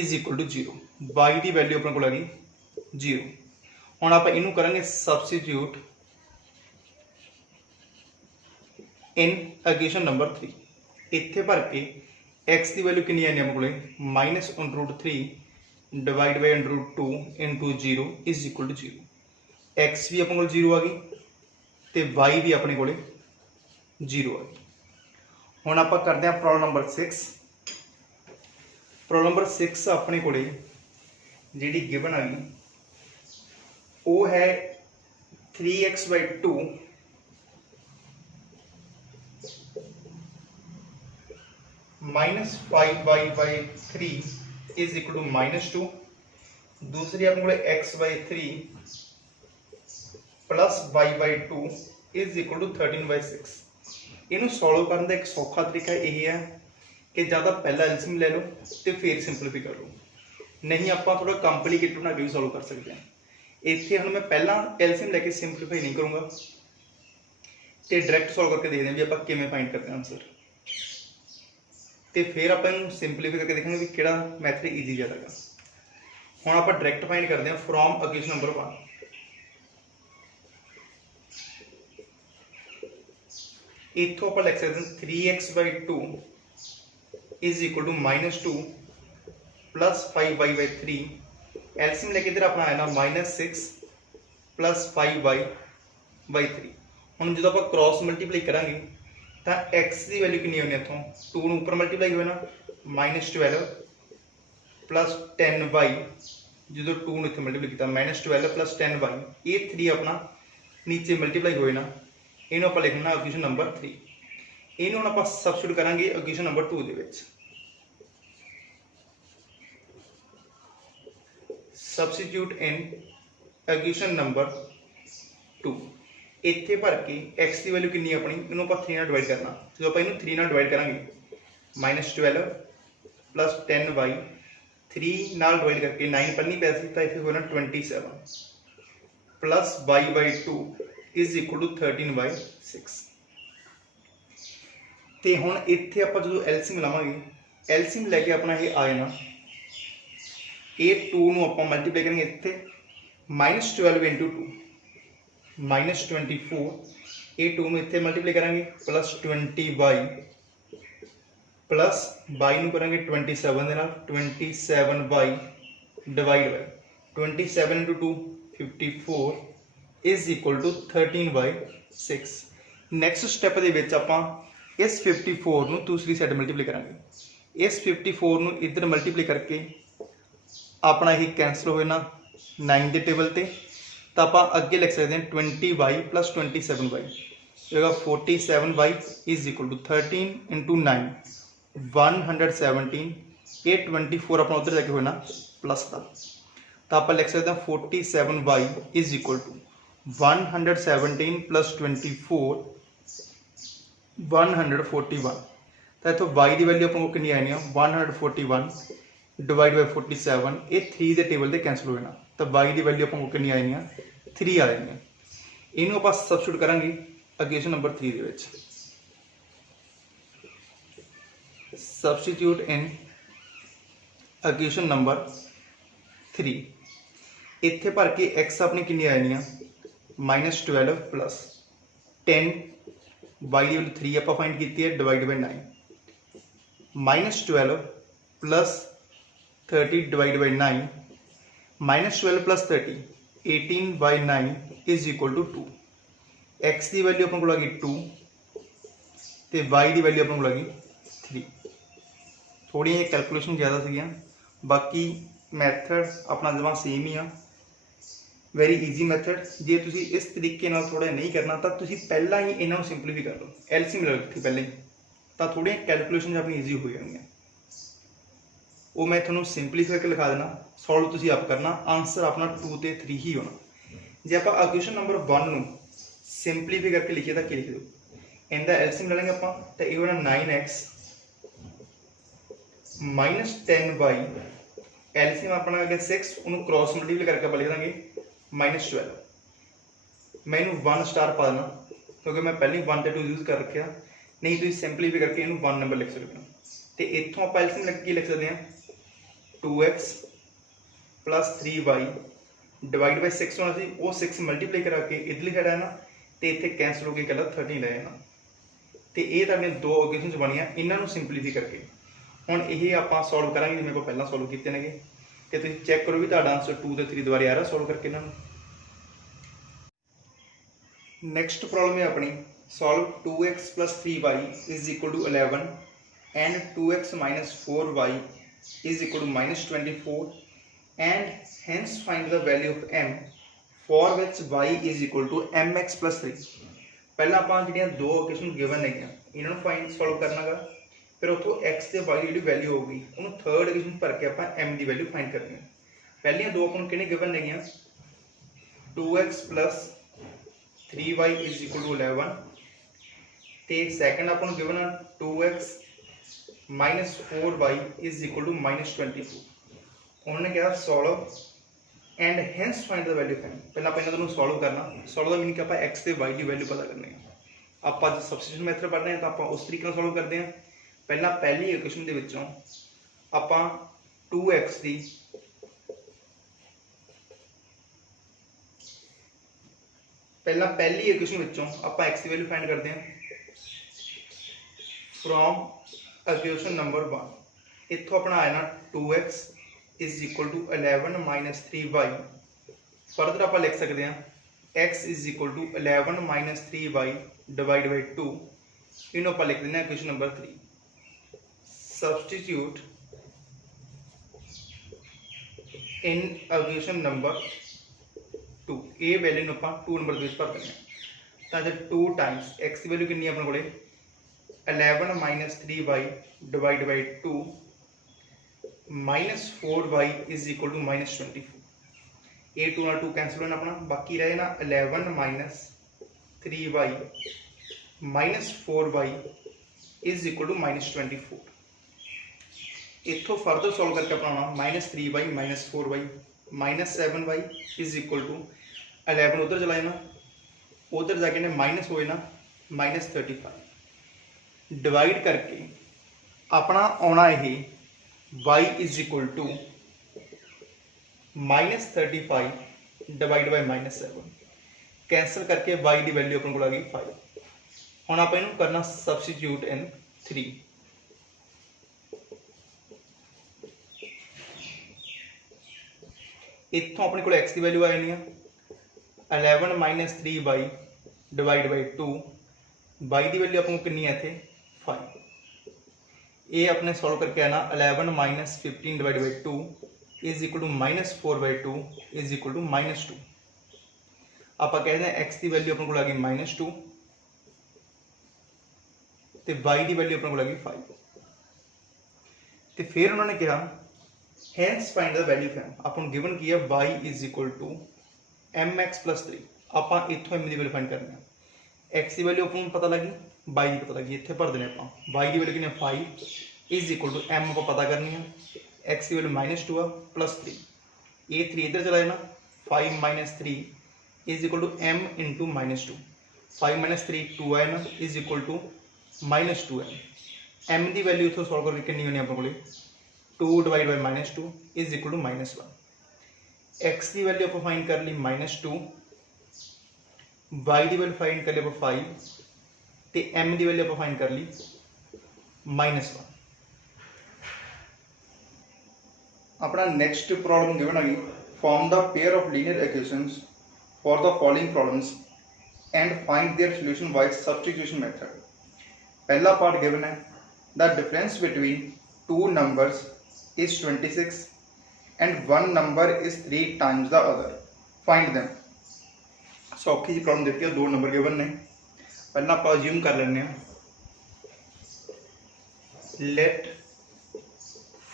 is equal to 0। y की वैल्यू अपने को आ गई 0। हुण आप इनू करेंगे सबस्टिट्यूट इन इक्वेशन नंबर 3। इत्थे भर के x की वैल्यू कितनी आनी अपने को -√3 divide by √2 into 0 is equal to 0। x भी अपने को 0 आ गई तो y भी अपने को 0 आ गई। हुण आप करते हैं प्रॉब्लम नंबर 6। प्रॉब्लम नंबर 6 अपने को जी गिवन आ गई वो है 3x/2 -5y/3 is equal to -2। दूसरी अपने को x/3 plus y/2 is equal to 13/6। इनू सॉल्व करने का एक सौखा तरीका यही है कि ज़्यादा पहला एलसीएम ले लो तो फिर सिंपलीफाई कर लो, नहीं आप थोड़ा कॉम्प्लीकेटेड बना के भी सॉल्व कर सकते हैं। इतने हम मैं पहला एलसीएम लेके सिंपलीफाई नहीं करूँगा तो डायरैक्ट सॉल्व करके देखते हैं भी आप किमें फाइंड करते हैं आंसर, तो फिर आप सिंपलीफाई करके देखेंगे भी किहड़ा मैथड ईजी ज़्यादा है। हुण आप डायरैक्ट फाइंड करते हैं फ्रॉम इक्वेशन नंबर 1। इतों आप लिख सकते हैं 3x/2 is equal to -2 plus 5y/3। LCM लेके इधर अपना आया ना -6 प्लस 5y/3। हम जो आप क्रॉस मल्टीप्लाई करांगे तो x की वैल्यू कितनी होनी इतों 2 ਨੂੰ ऊपर मल्टीप्लाई होए ना -12 प्लस 10y जो 2 ਨੂੰ इतने मल्टीप्लाई किया -12 प्लस 10y ये 3 अपना नीचे मल्टीप्लाई होए ना इन्हों आप लिखना इक्वेशन नंबर 3। इन्हों आप सबस्टिट्यूट करांगे इक्वेशन नंबर 2 दे which. Substitute in equation number 2। इत्थे भर के x की वैल्यू कितनी अपनी इन्हों आप 3 डिवाइड करना, जो आप इन्हों 3 डिवाइड करांगे -12 प्लस 10y 3 नाल डिवाइड करके 9 पढ़नी पैसी तो इतने होना 27 plus y/2 is equal to 13/6। तो हुण इत्थे आपां जो एलसीएम लावांगे एलसीएम लैके अपना ये आए ना ये 2 ਨੂੰ ਆਪਾਂ मल्टीप्लाई करेंगे इत्थे -12 इंटू 2 -24 ये 2 ਨੂੰ इत्थे मल्टीप्लाई करेंगे प्लस 20y प्लस y ਨੂੰ करेंगे 27 ਦੇ ਨਾਲ 27y divide by 27 into 2 54 is equal to 13/6। Next step के इस 54 ਨੂੰ दूसरी साइड मल्टीप्लाई करांगे। इस 54 ਨੂੰ इधर मल्टीप्लाई करके अपना ही कैंसल होए ना 9 के टेबल पे तो आप अगे लिख सकते हैं 20y प्लस 27y होगा 47y is equal to 13 into 9 117 ये 24 अपना उधर जाके होए ना प्लस का तो आप लिख सकते हैं 47y is equal to 117 plus 24 141। तो इतों y की वैल्यू अपने को कितनी आनी है 141 डिवाइड बाई 47 ये 3 के टेबल से कैंसल हो जाना तो y की वैल्यू अपने को कितनी आनी है 3 आ जानी है। इनू आप सबस्टिट्यूट करांगे इक्वेशन नंबर 3 के विच। सबस्टिट्यूट इन इक्वेशन नंबर 3 इत्थे भर के x अपनी कितनी आ जानी है -12 प्लस 10 y की वैल्यू 3 आप फाइंड की है divide by 9 -12 plus 30 divide by 9 -12 plus 30 18/9 is equal to 2। x की वैल्यू अपने को आ गई 2 तो y की वैल्यू अपने को आ गई 3। थोड़ी कैलकुलेशन ज़्यादा सी, बाकी मैथड अपना जमा सेम ही आ, वेरी ईजी मैथड। जे तुसी इस तरीके नाल थोड़ा नहीं करना तो तुसी पहला ही इन्हों सिंपलीफाई कर लो, एलसीएम ले लो पहले ही तो थोड़ी कैलकुलेशन अपनी ईजी हो जाएगी। वो मैं थोड़ा सिंपलीफाई करके लिखा देना, सॉल्व तुसी आप करना, आंसर अपना 2 ते 3 ही होना। जे आप इक्वेशन नंबर 1 ਨੂੰ ਸਿੰਪਲੀਫਾਈ करके लिखिए तो की लिख दो, इनका एलसीएम ले लेंगे आप तो ये होना 9x माइनस 10y, एलसीएम अपना आ गया 6, उन्होंने क्रॉस मल्टीप्लाई करके आप लिख देंगे -12। मैं इन्हू 1 स्टार पा देना क्योंकि मैं पहले 1 ते 2 यूज कर रखा, नहीं तो सिंपलीफाई करके इन्हू 1 नंबर लिख सकते हो। तो इतों आप एलसीएम लिख सकते हैं 2x plus 3y divide by 6 होना सी, वो 6 मल्टीप्लाई करा के इधरली साइड है ना, तो इतने कैंसल हो गए कल 13 रह जाना। तो ये दो इक्वेशन बनिया, इन्हों सिंपलीफाई करके हुण ये आप सॉल्व करांगे जिवें को पहला सॉल्व किए ने। तो तुसीं चैक करो भी तुहाडा आंसर 2 ते 3 दोबारा आ रहा सॉल्व करके इन्हों। नैक्सट प्रॉब्लम है अपनी solve 2x plus 3y is equal to 11 and 2x minus 4y is equal to -24 and hence find the value of m for which y is equal to mx plus 3। पहला आप जो दो equation given है इन्होंने find solve करना गा, फिर उतो x से y की वैल्यू होगी उन्होंने थर्ड इक्वेशन भर के आप m की वैल्यू फाइंड करनी है। पहलियां दो अपन कितने गिवन है 2x plus 3y is equal to 11 ते सैकेंड अपन गिवन है 2x minus 4y is equal to -24। उन्होंने कहा solve and hence find the value of m। पहला आप इन्होंने सॉल्व करना, सॉल्व का मीनिंग आप x से y की वैल्यू पता करनी है। आप सबस्टिट्यूशन मैथड पढ़ रहे हैं तो आप उस तरीके से सॉल्व करते हैं। पहला पहली इक्वेशन के विचों आप 2x की पहली इक्वेशन विचों आप x की वैल्यू फाइंड करते हैं फ्रॉम इक्वेशन नंबर 1। इतों अपना आया ना 2x is equal to 11 minus 3y। Further आप लिख सकते हैं x is equal to 11 minus 3y divide by 2। इन्हों आप लिख देना equation number 3। Substitute in equation number 2 ये वैल्यू आप 2 नंबर बेस भर देंगे तो 2 टाइम्स x की वैल्यू कितनी अपने को 11 minus 3y divide by 2 -4y is equal to -24। ए 2 ना 2 कैंसिल होना अपना, बाकी रहे ना 11 minus 3y -4y is equal to -24। इतों फर्दर सॉल्व करके अपना -3y -4y -7y is equal to 11 उधर चला जाना, उधर जाके माइनस हो जाना -35 डिवाइड करके अपना आना यही y is equal to -35 divide by -7 cancel करके y की वैल्यू अपने को आ गई 5। हम आप इन्हों करना सबस्टिट्यूट इन 3। इतों अपने को x की वैल्यू आ जानी है 11 minus 3y divide by 2। y की वैल्यू अपने को कितनी है इतने 5। ये अपने सॉल्व करके आना 11 minus 15 divide by 2 is equal to -4/2 is equal to -2। आप कहते हैं x की वैल्यू अपने को आ गई -2 तो y की वैल्यू अपने को आ गई 5। तो फिर उन्होंने कहा hence find the value of m। अपन गिवन किया y is equal to mx plus 3। आप इतों m की वैल्यू फाइंड करनी है। x की वैल्यू अपन पता लगी, y की पता लगी, इतने भर देने आप y की वैल्यू कितनी 5 इज इक्वल टू m आप पता करनी है, x की वैल्यू -2 है प्लस 3। ये 3 इधर चला जाना 5 minus 3 is equal to m into -2। 5 minus 3 2 आए ना is equal to -2m। m की वैल्यू इतों सॉल्व करके कितनी होनी अपने को 2 divide by -2 is equal to -1। x की वैल्यू आप फाइंड कर ली -2, y की वैल्यू फाइंड कर ली 5 तो m की वैल्यू आप फाइंड कर ली -1। अपना नेक्स्ट प्रॉब्लम गिवन है form the pair of linear equations for the following problems and find their solution bye substitution method. पहला पार्ट गिवन है the difference between two numbers is 26 and one number is 3 times the other, find them. सौखी जी problem देती है, दो number given ने। पहला आप assume कर लेने let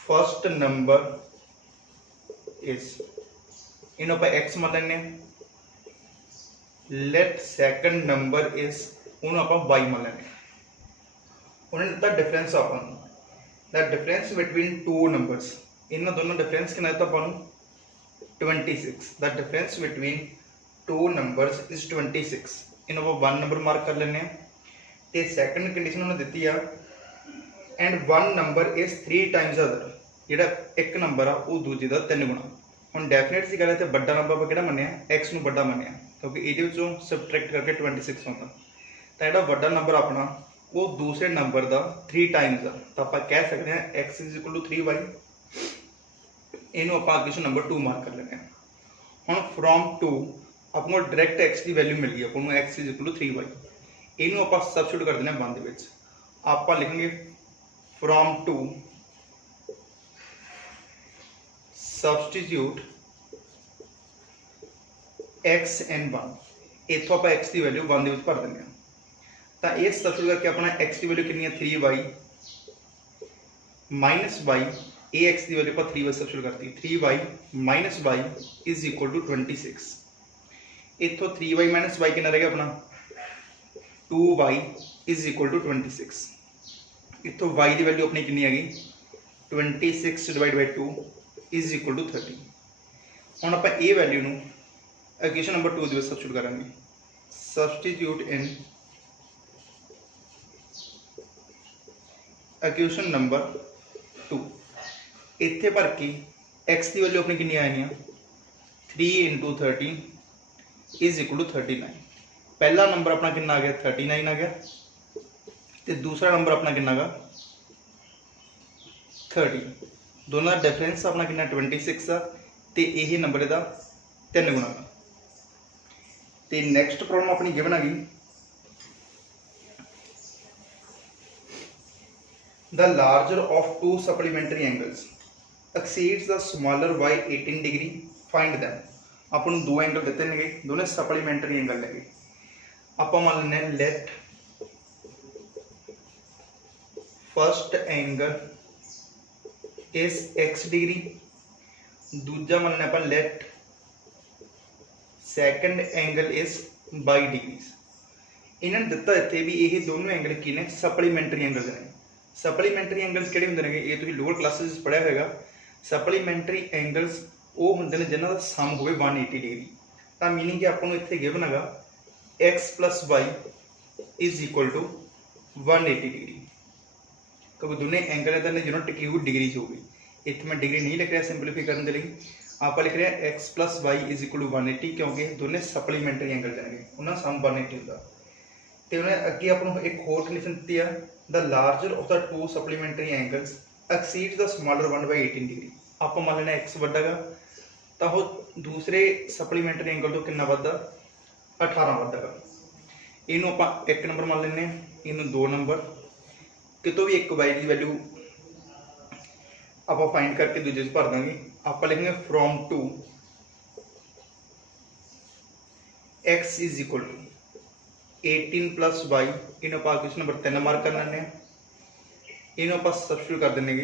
first number is in आप x मान लेने लेट सैकंड नंबर इज उन्होंने आप y मान लेंगे उन्होंने दिता difference upon the difference between two numbers in दोनों डिफरेंस कितना दिता अपन 26 the difference between two numbers is 26 इन आप वन नंबर मार्क कर लेने ते सैकंड कंडीशन उन्होंने दी है and one number is 3 times other ਜਿਹੜਾ एक नंबर आ वो दूजे का 3 गुणा हम डेफिनेट सी गल है बड़ा नंबर आप मन्निया एक्स नूं बड़ा मन्निया क्योंकि ये सबट्रैक्ट करके 26 आता तो जो बड़ा नंबर अपना वो दूसरे नंबर का 3 टाइम्स का तो आप कह सकते हैं x is equal to 3y इनू आप क्वेश्चन नंबर 2 मार्क कर लेंगे हम फ्रॉम 2 अपने डायरैक्ट एक्स की वैल्यू मिल गई अपने x is equal to 3y इनू आप सबस्टिट्यूट कर देना 1 दे आप लिखेंगे फ्रॉम 2 सबस्टिट्यूट x and 1 इतों आप x की वैल्यू 1 भर देंगे तो ये सबस्टिट्यूट करके अपना x की वैल्यू कितनी है 3y माइनस y ए x की वैल्यू पर 3y सबस्टिट्यूट करती 3y minus y is equal to 26 इतों 3y माइनस y कितना रहेगा अपना 2y इज इक्वल टू 26 इतों y की वैल्यू अपनी कितनी हैगी 26 divide by 2 is equal to 30 हम आप ये वैल्यू नूं इक्वेशन नंबर 2 ਦੇ ਵਿੱਚ ਸਬਸਟੀਟਿਊਟ ਕਰਾਂਗੇ ਸਬਸਟੀਟਿਊਟ ਇਨ ਇਕੁਏਸ਼ਨ ਨੰबर 2 ਇੱਥੇ ਭਰ ਕੇ x ਦੀ ਵੈਲਿਊ ਆਪਣੀ ਕਿੰਨੀ ਆਣੀ ਆ 3 * 13 इज इक्वल टू 39 पहला नंबर अपना कितना आ गया 39 आ गया तो दूसरा नंबर अपना कितना गा 30 दोनों का डिफरेंस अपना कितना 26 आ तो यही नंबर इहदा 3 गुणा गा तो नैक्सट प्रॉब्लम अपनी गिवन आ गई the larger of two supplementary angles exceeds the smaller by 18 degree find them अपन दो एंगल देते हैं दोनों सप्लीमेंटरी एंगल लगे आप मान लें let first angle is x degree दूजा मान लें अपन let second angle is y degrees इन्होंने दिता इतने भी ये दोनों एंगल की ने सप्लीमेंटरी एंगल्स ने सप्लीमेंटरी एंगल्स किहड़े हुंदे ने ये तुसीं लोअर क्लासेस पढ़िया होगा सप्लीमेंटरी एंगल्स वो हुंदे ने जिन्हां दा सम होवे 180 डिग्री तो मीनिंग कि आपां नूं इत्थे गिवन हैगा x plus y is equal to 180 degree क्योंकि दोनों एंगल का यूनिट की हुई डिग्री च होगी इत्थे मैं डिग्री नहीं लिख रहा सिंपलीफाई करने के लिए आप लिख रहे हैं x plus y is equal to 180 क्योंकि दोनों सप्लीमेंटरी एंगल जाएंगे उन्होंने सम 180 होगा तो उन्हें अगे आपको एक होर कंडीशन दी है the larger of the two supplementary angles exceeds the smaller one by 18 degree आप मान लेना x वड्डा तो वो दूसरे सप्लीमेंटरी एंगल तो कितना वड्डा 18 वड्डा इनू आप एक नंबर मान लेने इनू 2 नंबर कितों भी एक वाई की वैल्यू आप फाइंड करके दूजे भर देंगे आप लिखेंगे from 2 x is equal to 18 plus y इन आप क्वेश्चन नंबर 3 मार्क कर लेने इन आप सबस्टिट्यूट कर देंगे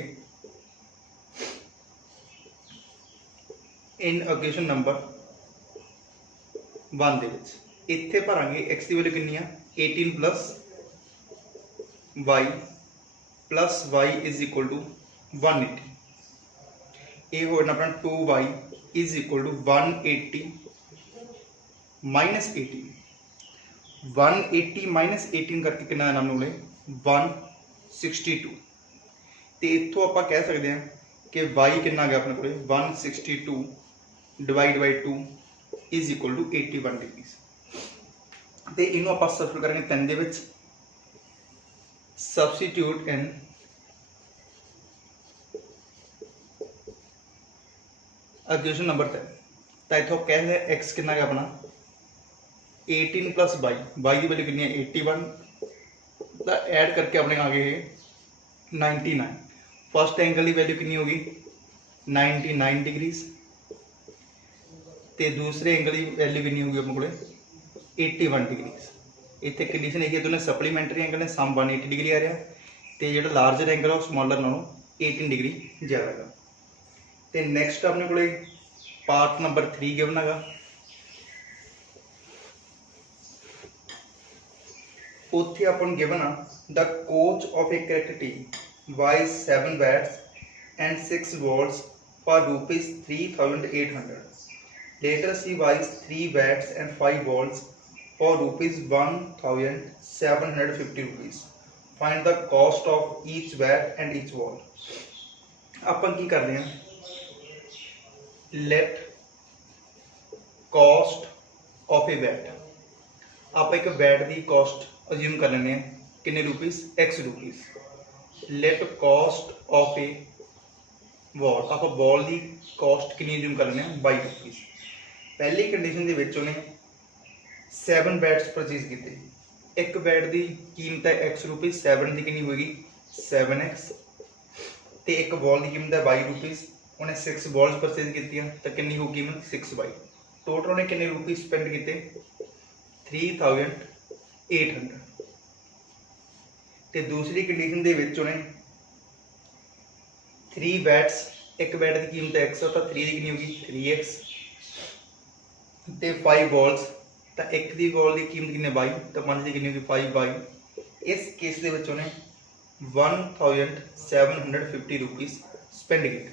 इन इक्वेशन नंबर 1 दे विच इत्थे भरांगे x की वैल्यू कितनी है 18 plus y is equal to 180 ये हो अपना 2y is equal to 180 minus 18 180 minus 18 करके कितना नाम बोले 162 तो इतों आप कह सकते हैं कि y कितना गया अपने को 162 divide by 2 is equal to 81 degrees तो इनू आप सबस्टिट्यूट करेंगे 3 दे which substitute in equation number 3 तो इतों कह रहे एक्स कितना है अपना 18 प्लस वाई की वैल्यू कितनी है 81 तो ऐड करके अपने आ गए 99 फर्स्ट एंगल की वैल्यू कितनी होगी 99 डिग्रीज तो दूसरे एंगल की वैल्यू कितनी होगी अपने को 81 डिग्रीज इतने कंडीशन यही है दोनों सप्लीमेंटरी एंगल ने सम 180 डिग्री आ रहा तो जो लार्जर एंगल है वो स्मॉलर नालों 18 डिग्री ज़्यादा है तो नैक्सट अपने को पार्ट नंबर 3 गिवन है ਉੱਥੇ ਆਪਾਂ ਨੂੰ ਗਿਵਨ ਆ the coach of a cricket team buys 7 bats and 6 balls for rupees 3,800. Later she buys 3 bats and 5 balls for rupees 1,750 rupees. Find the cost of each bat and each ball. ਆਪਾਂ ਕੀ ਕਰਦੇ ਹਾਂ, let cost of a bat, ਆਪਾਂ ਇੱਕ bat ਦੀ cost assume ਕਰ ਲੈਂਦੇ ਹਾਂ ਕਿੰਨੇ rupees, x rupees. let cost of a ball, ਆਪਾਂ ball ਦੀ cost ਕਿੰਨੀ assume ਕਰ ਲੈਂਦੇ ਹਾਂ 22 ਰੁਪੀਸ. ਪਹਿਲੀ ਕੰਡੀਸ਼ਨ ਦੇ ਵਿੱਚ ਉਹਨੇ 7 ਬੈਟਸ ਪਰਚੇਜ਼ ਕੀਤੇ, ਇੱਕ ਬੈਟ ਦੀ ਕੀਮਤ ਹੈ x ਰੁਪੀਸ, 7 ਦੀ ਕਿੰਨੀ ਹੋਏਗੀ 7x, ਤੇ ਇੱਕ ਬਾਲ ਦੀ ਕੀਮਤ ਹੈ 22 ਰੁਪੀਸ. ਉਹਨੇ 6 ਬਾਲਸ ਪਰਚੇਜ਼ ਕੀਤੀਆਂ ਤਾਂ ਕਿੰਨੀ ਹੋ ਕੀਮਤ 6/22. ਟੋਟਲ ਉਹਨੇ ਕਿੰਨੇ ਰੁਪੀਸ ਸਪੈਂਡ ਕੀਤੇ 3,800. ਤੇ ਦੂਸਰੀ ਕੰਡੀਸ਼ਨ ਦੇ ਵਿੱਚ ਉਹਨੇ 3 ਬੈਟਸ, ਇੱਕ ਬੈਟ ਦੀ ਕੀਮਤ x ਤਾਂ 3 ਦੀ ਕਿੰਨੀ ਹੋਗੀ 3x, ਤੇ 5 ਬਾਲਸ ਤਾਂ ਇੱਕ ਦੀ ਬਾਲ ਦੀ ਕੀਮਤ ਕਿੰਨੀ 22 ਤਾਂ 5 ਦੀ ਕਿੰਨੀ ਹੋਗੀ 5/22. ਇਸ ਕੇਸ ਦੇ ਵਿੱਚ ਉਹਨੇ 1,750 ਰੁਪੀਸ ਸਪੈਂਡ ਕੀਤੇ.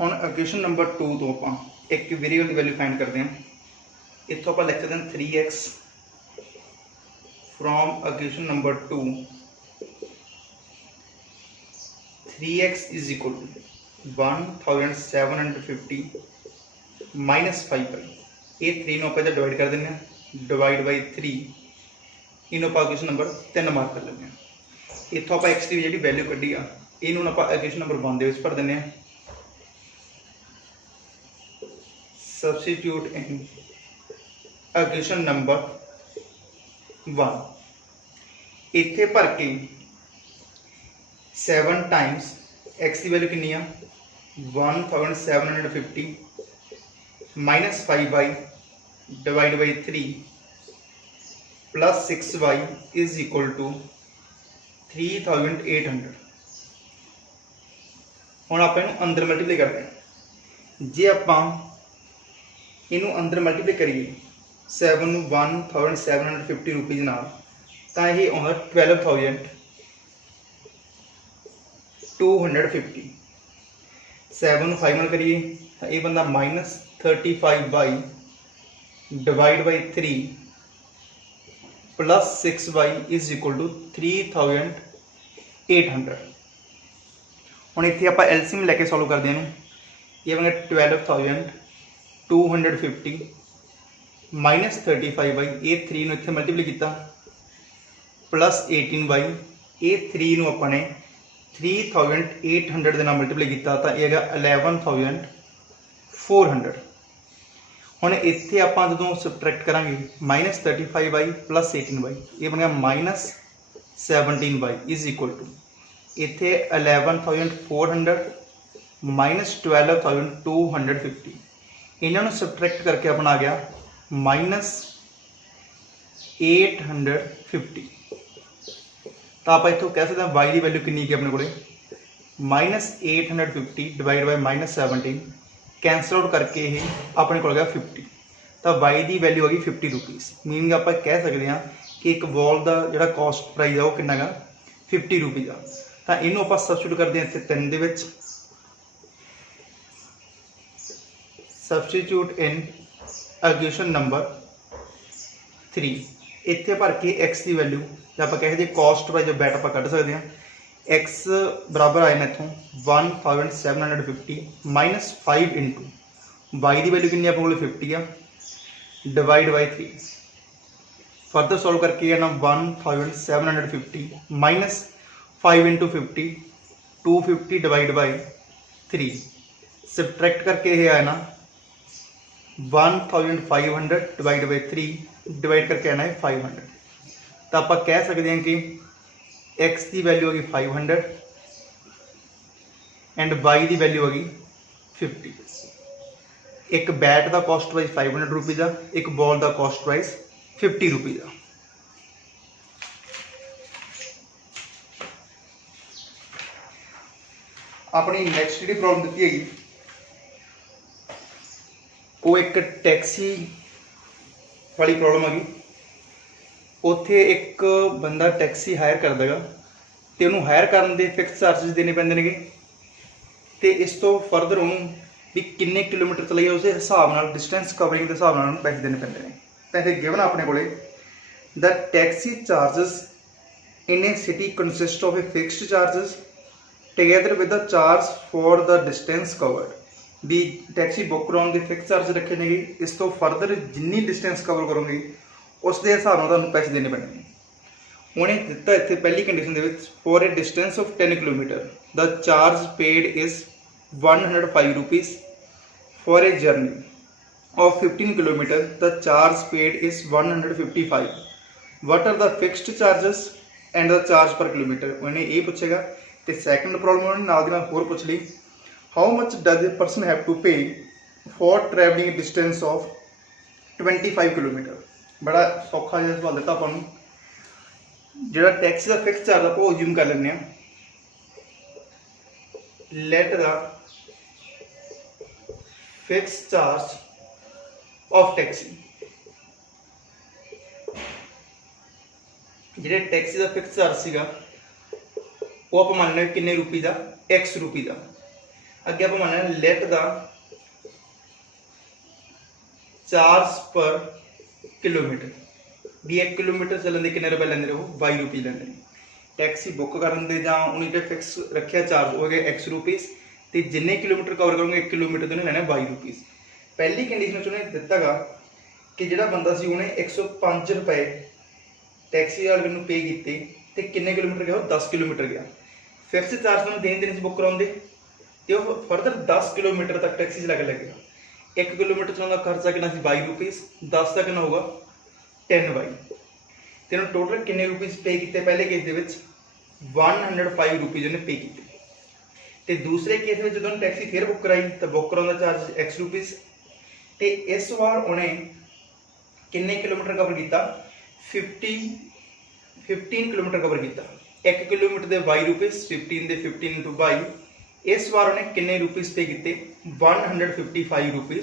ਹੁਣ ਇਕੁਏਸ਼ਨ ਨੰਬਰ 2 ਤੋਂ ਆਪਾਂ ਇੱਕ ਵੇਰੀਏਬਲ ਦੀ ਵੈਲਿਊ ਫਾਈਂਡ ਕਰਦੇ ਹਾਂ. ਇੱਥੋਂ ਆਪਾਂ ਲਿਖ ਸਕਦੇ ਹਾਂ 3x from equation number 2. 3x is equal to 1,750 minus 5/, ਇਹ 3 ਨੂੰ ਆਪਾਂ ਇਹਦਾ ਡਿਵਾਈਡ ਕਰ ਦਿੰਦੇ ਹਾਂ, ਡਿਵਾਈਡ ਬਾਈ 3, ਇਹਨੂੰ ਆਪਾਂ ਇਕੁਏਸ਼ਨ ਨੰਬਰ 3 ਮਾਰਕ ਕਰ ਲੈਂਦੇ ਹਾਂ. ਇੱਥੋਂ ਆਪਾਂ x ਦੀ ਜਿਹੜੀ ਵੈਲਿਊ ਕੱਢੀ ਆ ਇਹਨੂੰ ਆਪਾਂ ਇਕੁਏਸ਼ਨ ਨੰਬਰ 1 ਦੇ ਵਿੱਚ ਭਰ ਦਿੰਦੇ ਹਾਂ. ਸਬਸਟੀਟਿਊਟ ਇਨ ਇਕੁਏਸ਼ਨ ਨੰਬਰ 1, ਇੱਥੇ ਭਰ ਕੇ 7 ਟਾਈਮਸ x ਦੀ ਵੈਲਿਊ ਕਿੰਨੀ ਆ 1,750 minus 5/, divided by 3 plus 6/, is equal to 3,800. ਹੁਣ ਆਪਾਂ ਇਹਨੂੰ ਅੰਦਰ ਮਲਟੀਪਲਾਈ ਕਰਦੇ ਹਾਂ. ਜੇ ਆਪਾਂ ਇਹਨੂੰ ਅੰਦਰ ਮਲਟੀਪਲਾਈ ਕਰੀਏ 7 ਨੂੰ 1,750 ਰੁਪੀਜ਼ ਨਾਲ ਤਾਂ ਇਹ ਆਉਂਦਾ 12,250. 7 ਨੂੰ 5 ਨਾਲ ਕਰੀਏ ਤਾਂ ਇਹ ਬੰਦਾ -35/, divide by 3 plus 6/, is equal to 3,800. ਹੁਣ ਇੱਥੇ ਆਪਾਂ ਐਲਸੀਐਮ ਲੈ ਕੇ ਸੋਲਵ ਕਰਦੇ ਹਾਂ ਇਹਨੂੰ. ਇਹ ਬਣੇਗਾ 12,250 minus 35/, ਇਹ 3 ਨੂੰ ਇੱਥੇ ਮਲਟੀਪਲਾਈ ਕੀਤਾ, plus 18/, ਇਹ 3 ਨੂੰ ਆਪਾਂ ਨੇ 3,800 ਦੇ ਨਾਲ ਮਲਟੀਪਲਾਈ ਕੀਤਾ ਤਾਂ ਇਹ ਹੈਗਾ 11,400. ਹੁਣ ਇੱਥੇ ਆਪਾਂ ਜਦੋਂ ਸਬਟਰੈਕਟ ਕਰਾਂਗੇ -35/, plus 18/, ਇਹ ਬਣੇਗਾ -17/, is equal to ਇੱਥੇ 11,400 minus 12,250. ਇਹਨਾਂ ਨੂੰ ਸਬਟਰੈਕਟ ਕਰਕੇ ਆਪਣਾ ਆ ਗਿਆ -850. ਤਾਂ ਆਪਾਂ ਇੱਥੋਂ ਕਹਿ ਸਕਦੇ ਹਾਂ y ਦੀ ਵੈਲਿਊ ਕਿੰਨੀ ਹੈ ਆਪਣੇ ਕੋਲੇ -850 ਡਿਵਾਈਡ ਬਾਈ -17, ਕੈਂਸਲ ਆਊਟ ਕਰਕੇ ਇਹ ਆਪਣੇ ਕੋਲ ਗਿਆ 50. ਤਾਂ y ਦੀ ਵੈਲਿਊ ਆ ਗਈ 50 ਰੁਪੀਸ. ਮੀਨਿੰਗ ਆਪਾਂ ਕਹਿ ਸਕਦੇ ਹਾਂ ਕਿ ਇੱਕ ਬਾਲ ਦਾ ਜਿਹੜਾ ਕਾਸਟ ਪ੍ਰਾਈਸ ਆ ਉਹ ਕਿੰਨਾ ਗਾ 50 ਰੁਪੀਜ਼ ਆ. ਤਾਂ ਇਹਨੂੰ ਆਪਾਂ ਸਬਸਟੀਟਿਊਟ ਕਰਦੇ ਹਾਂ ਇੱਥੇ 3 ਦੇ ਵਿੱਚ. ਸਬਸਟੀਟਿਊਟ ਇਨ ਇਕੁਏਸ਼ਨ ਨੰਬਰ 3, ਇੱਥੇ ਭਰ ਕੇ x ਦੀ ਵੈਲਿਊ ਜਾਂ ਆਪਾਂ ਕਹਿੰਦੇ ਕਾਸਟ ਪ੍ਰਾਈਸ ਜੋ ਬੈਟ ਆਪਾਂ ਕੱਢ ਸਕਦੇ ਹਾਂ. x ਬਰਾਬਰ ਆਏ ਨਾ ਇੱਥੋਂ 1,750 minus 5 into y ਦੀ ਵੈਲਿਊ ਕਿੰਨੀ ਆਪਣੇ ਕੋਲ 50 ਆ, ਡਿਵਾਈਡ ਬਾਈ 3. ਫਰਦਰ ਸੋਲਵ ਕਰਕੇ ਆਣਾ 1,750 minus 5 into 50, 250 ਡਿਵਾਈਡ ਬਾਈ 3. ਸਬਟਰੈਕਟ ਕਰਕੇ ਇਹ ਆਇਆ ਨਾ 1,500 ਡਿਵਾਈਡ ਬਾਈ 3, ਡਿਵਾਈਡ ਕਰਕੇ ਆਣਾ ਹੈ 500. ਤਾਂ ਆਪਾਂ ਕਹਿ ਸਕਦੇ ਹਾਂ ਕਿ x ਦੀ ਵੈਲਿਊ ਹੈਗੀ 500 ਐਂਡ y ਦੀ ਵੈਲਿਊ ਹੈਗੀ 50. ਇੱਕ ਬੈਟ ਦਾ ਕਾਸਟ ਪ੍ਰਾਈਸ 500 ਰੁਪੀਜ਼ ਆ, ਇੱਕ ਬਾਲ ਦਾ ਕਾਸਟ ਪ੍ਰਾਈਸ 50 ਰੁਪੀਜ਼ ਆ. ਆਪਣੀ ਨੈਕਸਟ ਜਿਹੜੀ ਪ੍ਰੋਬਲਮ ਦਿੱਤੀ ਹੈਗੀ ਉਹ ਇੱਕ ਟੈਕਸੀ वाली प्रॉब्लम आ गई। ਉੱਥੇ ਇੱਕ ਬੰਦਾ ਟੈਕਸੀ ਹਾਇਰ ਕਰਦਾ ਗਾ ਤੇ ਉਹਨੂੰ ਹਾਇਰ ਕਰਨ ਦੇ ਫਿਕਸ ਚਾਰजेस ਦੇਣੇ ਪੈਂਦੇ ਨੇਗੇ ਤੇ ਇਸ ਤੋਂ ਫਰਦਰ ਉਹਨੂੰ ਵੀ ਕਿੰਨੇ ਕਿਲੋਮੀਟਰ ਚਲਾਈਏ ਉਸੇ ਹਿਸਾਬ ਨਾਲ ਡਿਸਟੈਂਸ ਕਵਰਿੰਗ ਦੇ ਹਿਸਾਬ ਨਾਲ ਉਹਨੂੰ ਪੈਸੇ ਦੇਣੇ ਪੈਂਦੇ ਨੇ। ਤਾਂ ਇਹ ਗਿਵਨ ਆਪਣੇ ਕੋਲੇ the taxi charges in a city consist of a fixed charges together with the charge for the distance covered। ਵੀ ਟੈਕਸੀ ਬੁੱਕ ਕਰਾਉਣ ਦੇ ਫਿਕਸ ਚਾਰਜ ਰੱਖੇ ਨੇਗੇ, ਇਸ ਤੋਂ ਫਰਦਰ ਜਿੰਨੀ ਡਿਸਟੈਂਸ ਕਵਰ ਕਰੋਗੇ ਉਸ ਦੇ ਹਿਸਾਬ ਨਾਲ ਤੁਹਾਨੂੰ ਪੈਸੇ ਦੇਣੇ ਪੈਣੇ ਨੇ। ਉਹਨੇ ਦਿੱਤਾ ਇੱਥੇ ਪਹਿਲੀ ਕੰਡੀਸ਼ਨ ਦੇ ਵਿੱਚ for a distance of 10 kilometer the charge paid is 105 rupees, for a journey of 15 kilometer the charge paid is 155। what are the fixed charges and the charge per kilometer। ਉਹਨੇ ਇਹ ਪੁੱਛੇਗਾ ਤੇ ਸੈਕੰਡ ਪ੍ਰੋਬਲਮ ਉਹਨੇ ਨਾਲ ਦੀ ਨਾਲ ਹੋਰ ਪੁੱਛ ਲਈ how much does a person have to pay for traveling a distance of 25 kilometer। बड़ा सौखा जिहा सवाल दिता ਆਪਾਂ ਨੂੰ। ਜਿਹੜਾ टैक्सी का फिक्स चार्ज ਆਪਾਂ ਉਹ ਅਸਿਊਮ ਕਰ ਲੈਂਦੇ ਹਾਂ। Let the fixed charge of taxi। ਜਿਹੜੇ टैक्सी ਦਾ ਫਿਕਸ ਚਾਰਜ ਸੀਗਾ ਉਹ ਆਪਾਂ ਮੰਨ ਲਿਆ ਕਿੰਨੇ ਰੁਪਏ ਦਾ, x ਰੁਪਏ ਦਾ। ਅੱਗੇ ਆਪਾਂ ਮੰਨ ਲਿਆ ਲੈਟ ਦਾ ਚਾਰਜ ਪਰ ਕਿਲੋਮੀਟਰ ਵੀ 1 ਕਿਲੋਮੀਟਰ ਚੱਲਣ ਦੇ ਕਿੰਨੇ ਰੁਪਏ ਲੈਂਦੇ ਨੇ, ਉਹ 22 ਰੁਪਏ ਲੈਂਦੇ ਨੇ। ਟੈਕਸੀ ਬੁੱਕ ਕਰਨ ਦੇ ਜਾਂ ਉਹਨੇ ਜਿਹੜਾ ਫਿਕਸ ਰੱਖਿਆ ਚਾਰਜ ਉਹ ਹੈਗਾ x ਰੁਪਏ ਤੇ ਜਿੰਨੇ ਕਿਲੋਮੀਟਰ ਕਵਰ ਕਰੋਗੇ 1 ਕਿਲੋਮੀਟਰ ਦੇ ਉਹਨੇ ਲੈਣਾ 22 ਰੁਪਏ। ਪਹਿਲੀ ਕੰਡੀਸ਼ਨ ਚ ਉਹਨੇ ਦਿੱਤਾਗਾ ਕਿ ਜਿਹੜਾ ਬੰਦਾ ਸੀ ਉਹਨੇ 105 ਰੁਪਏ ਟੈਕਸੀ ਵਾਲੇ ਨੂੰ ਪੇ ਕੀਤੇ ਤੇ ਕਿੰਨੇ ਕਿਲੋਮੀਟਰ ਗਿਆ, ਉਹ 10 ਕਿਲੋਮੀਟਰ ਗਿਆ। ਫਿਕਸ ਚਾਰਜ ਨੂੰ ਦੇਣ ਸੀ ਬੁੱਕ ਕਰਾਉਣ ਦੇ ਤੇ ਉਹ ਫਰਦਰ 10 ਕਿਲੋਮੀਟਰ ਤੱਕ ਟੈਕਸੀ ਚਲਾ ਕੇ ਲੱਗੇਗਾ। 1 ਕਿਲੋਮੀਟਰ ਚਲਾਉਣ ਦਾ ਖਰਚਾ ਕਿੰਨਾ ਸੀ 22 ਰੁਪਏ, 10 ਦਾ ਕਿੰਨਾ ਹੋਊਗਾ 10 22। ਤੇ ਉਹਨੂੰ ਟੋਟਲ ਕਿੰਨੇ ਰੁਪਏ ਪੇ ਕੀਤੇ ਪਹਿਲੇ ਕੇਸ ਦੇ ਵਿੱਚ 105 ਰੁਪਏ ਉਹਨੇ ਪੇ ਕੀਤੇ। ਤੇ ਦੂਸਰੇ ਕੇਸ ਵਿੱਚ ਜਦੋਂ ਟੈਕਸੀ ਫੇਰ ਬੁੱਕ ਕਰਾਈ ਤਾਂ ਬੁੱਕ ਕਰਾਉਣ ਦਾ ਚਾਰਜ x ਰੁਪਏ ਤੇ ਇਸ ਵਾਰ ਉਹਨੇ ਕਿੰਨੇ ਕਿਲੋਮੀਟਰ ਕਵਰ ਕੀਤਾ 15 ਕਿਲੋਮੀਟਰ ਕਵਰ ਕੀਤਾ। 1 ਕਿਲੋਮੀਟਰ ਦੇ 22 ਰੁਪਏ, 15 ਦੇ 15 into 22। ਇਸ ਵਾਰ ਉਹਨੇ ਕਿੰਨੇ ਰੁਪਏ ਪੇ ਕੀਤੇ 155 ਰੁਪਏ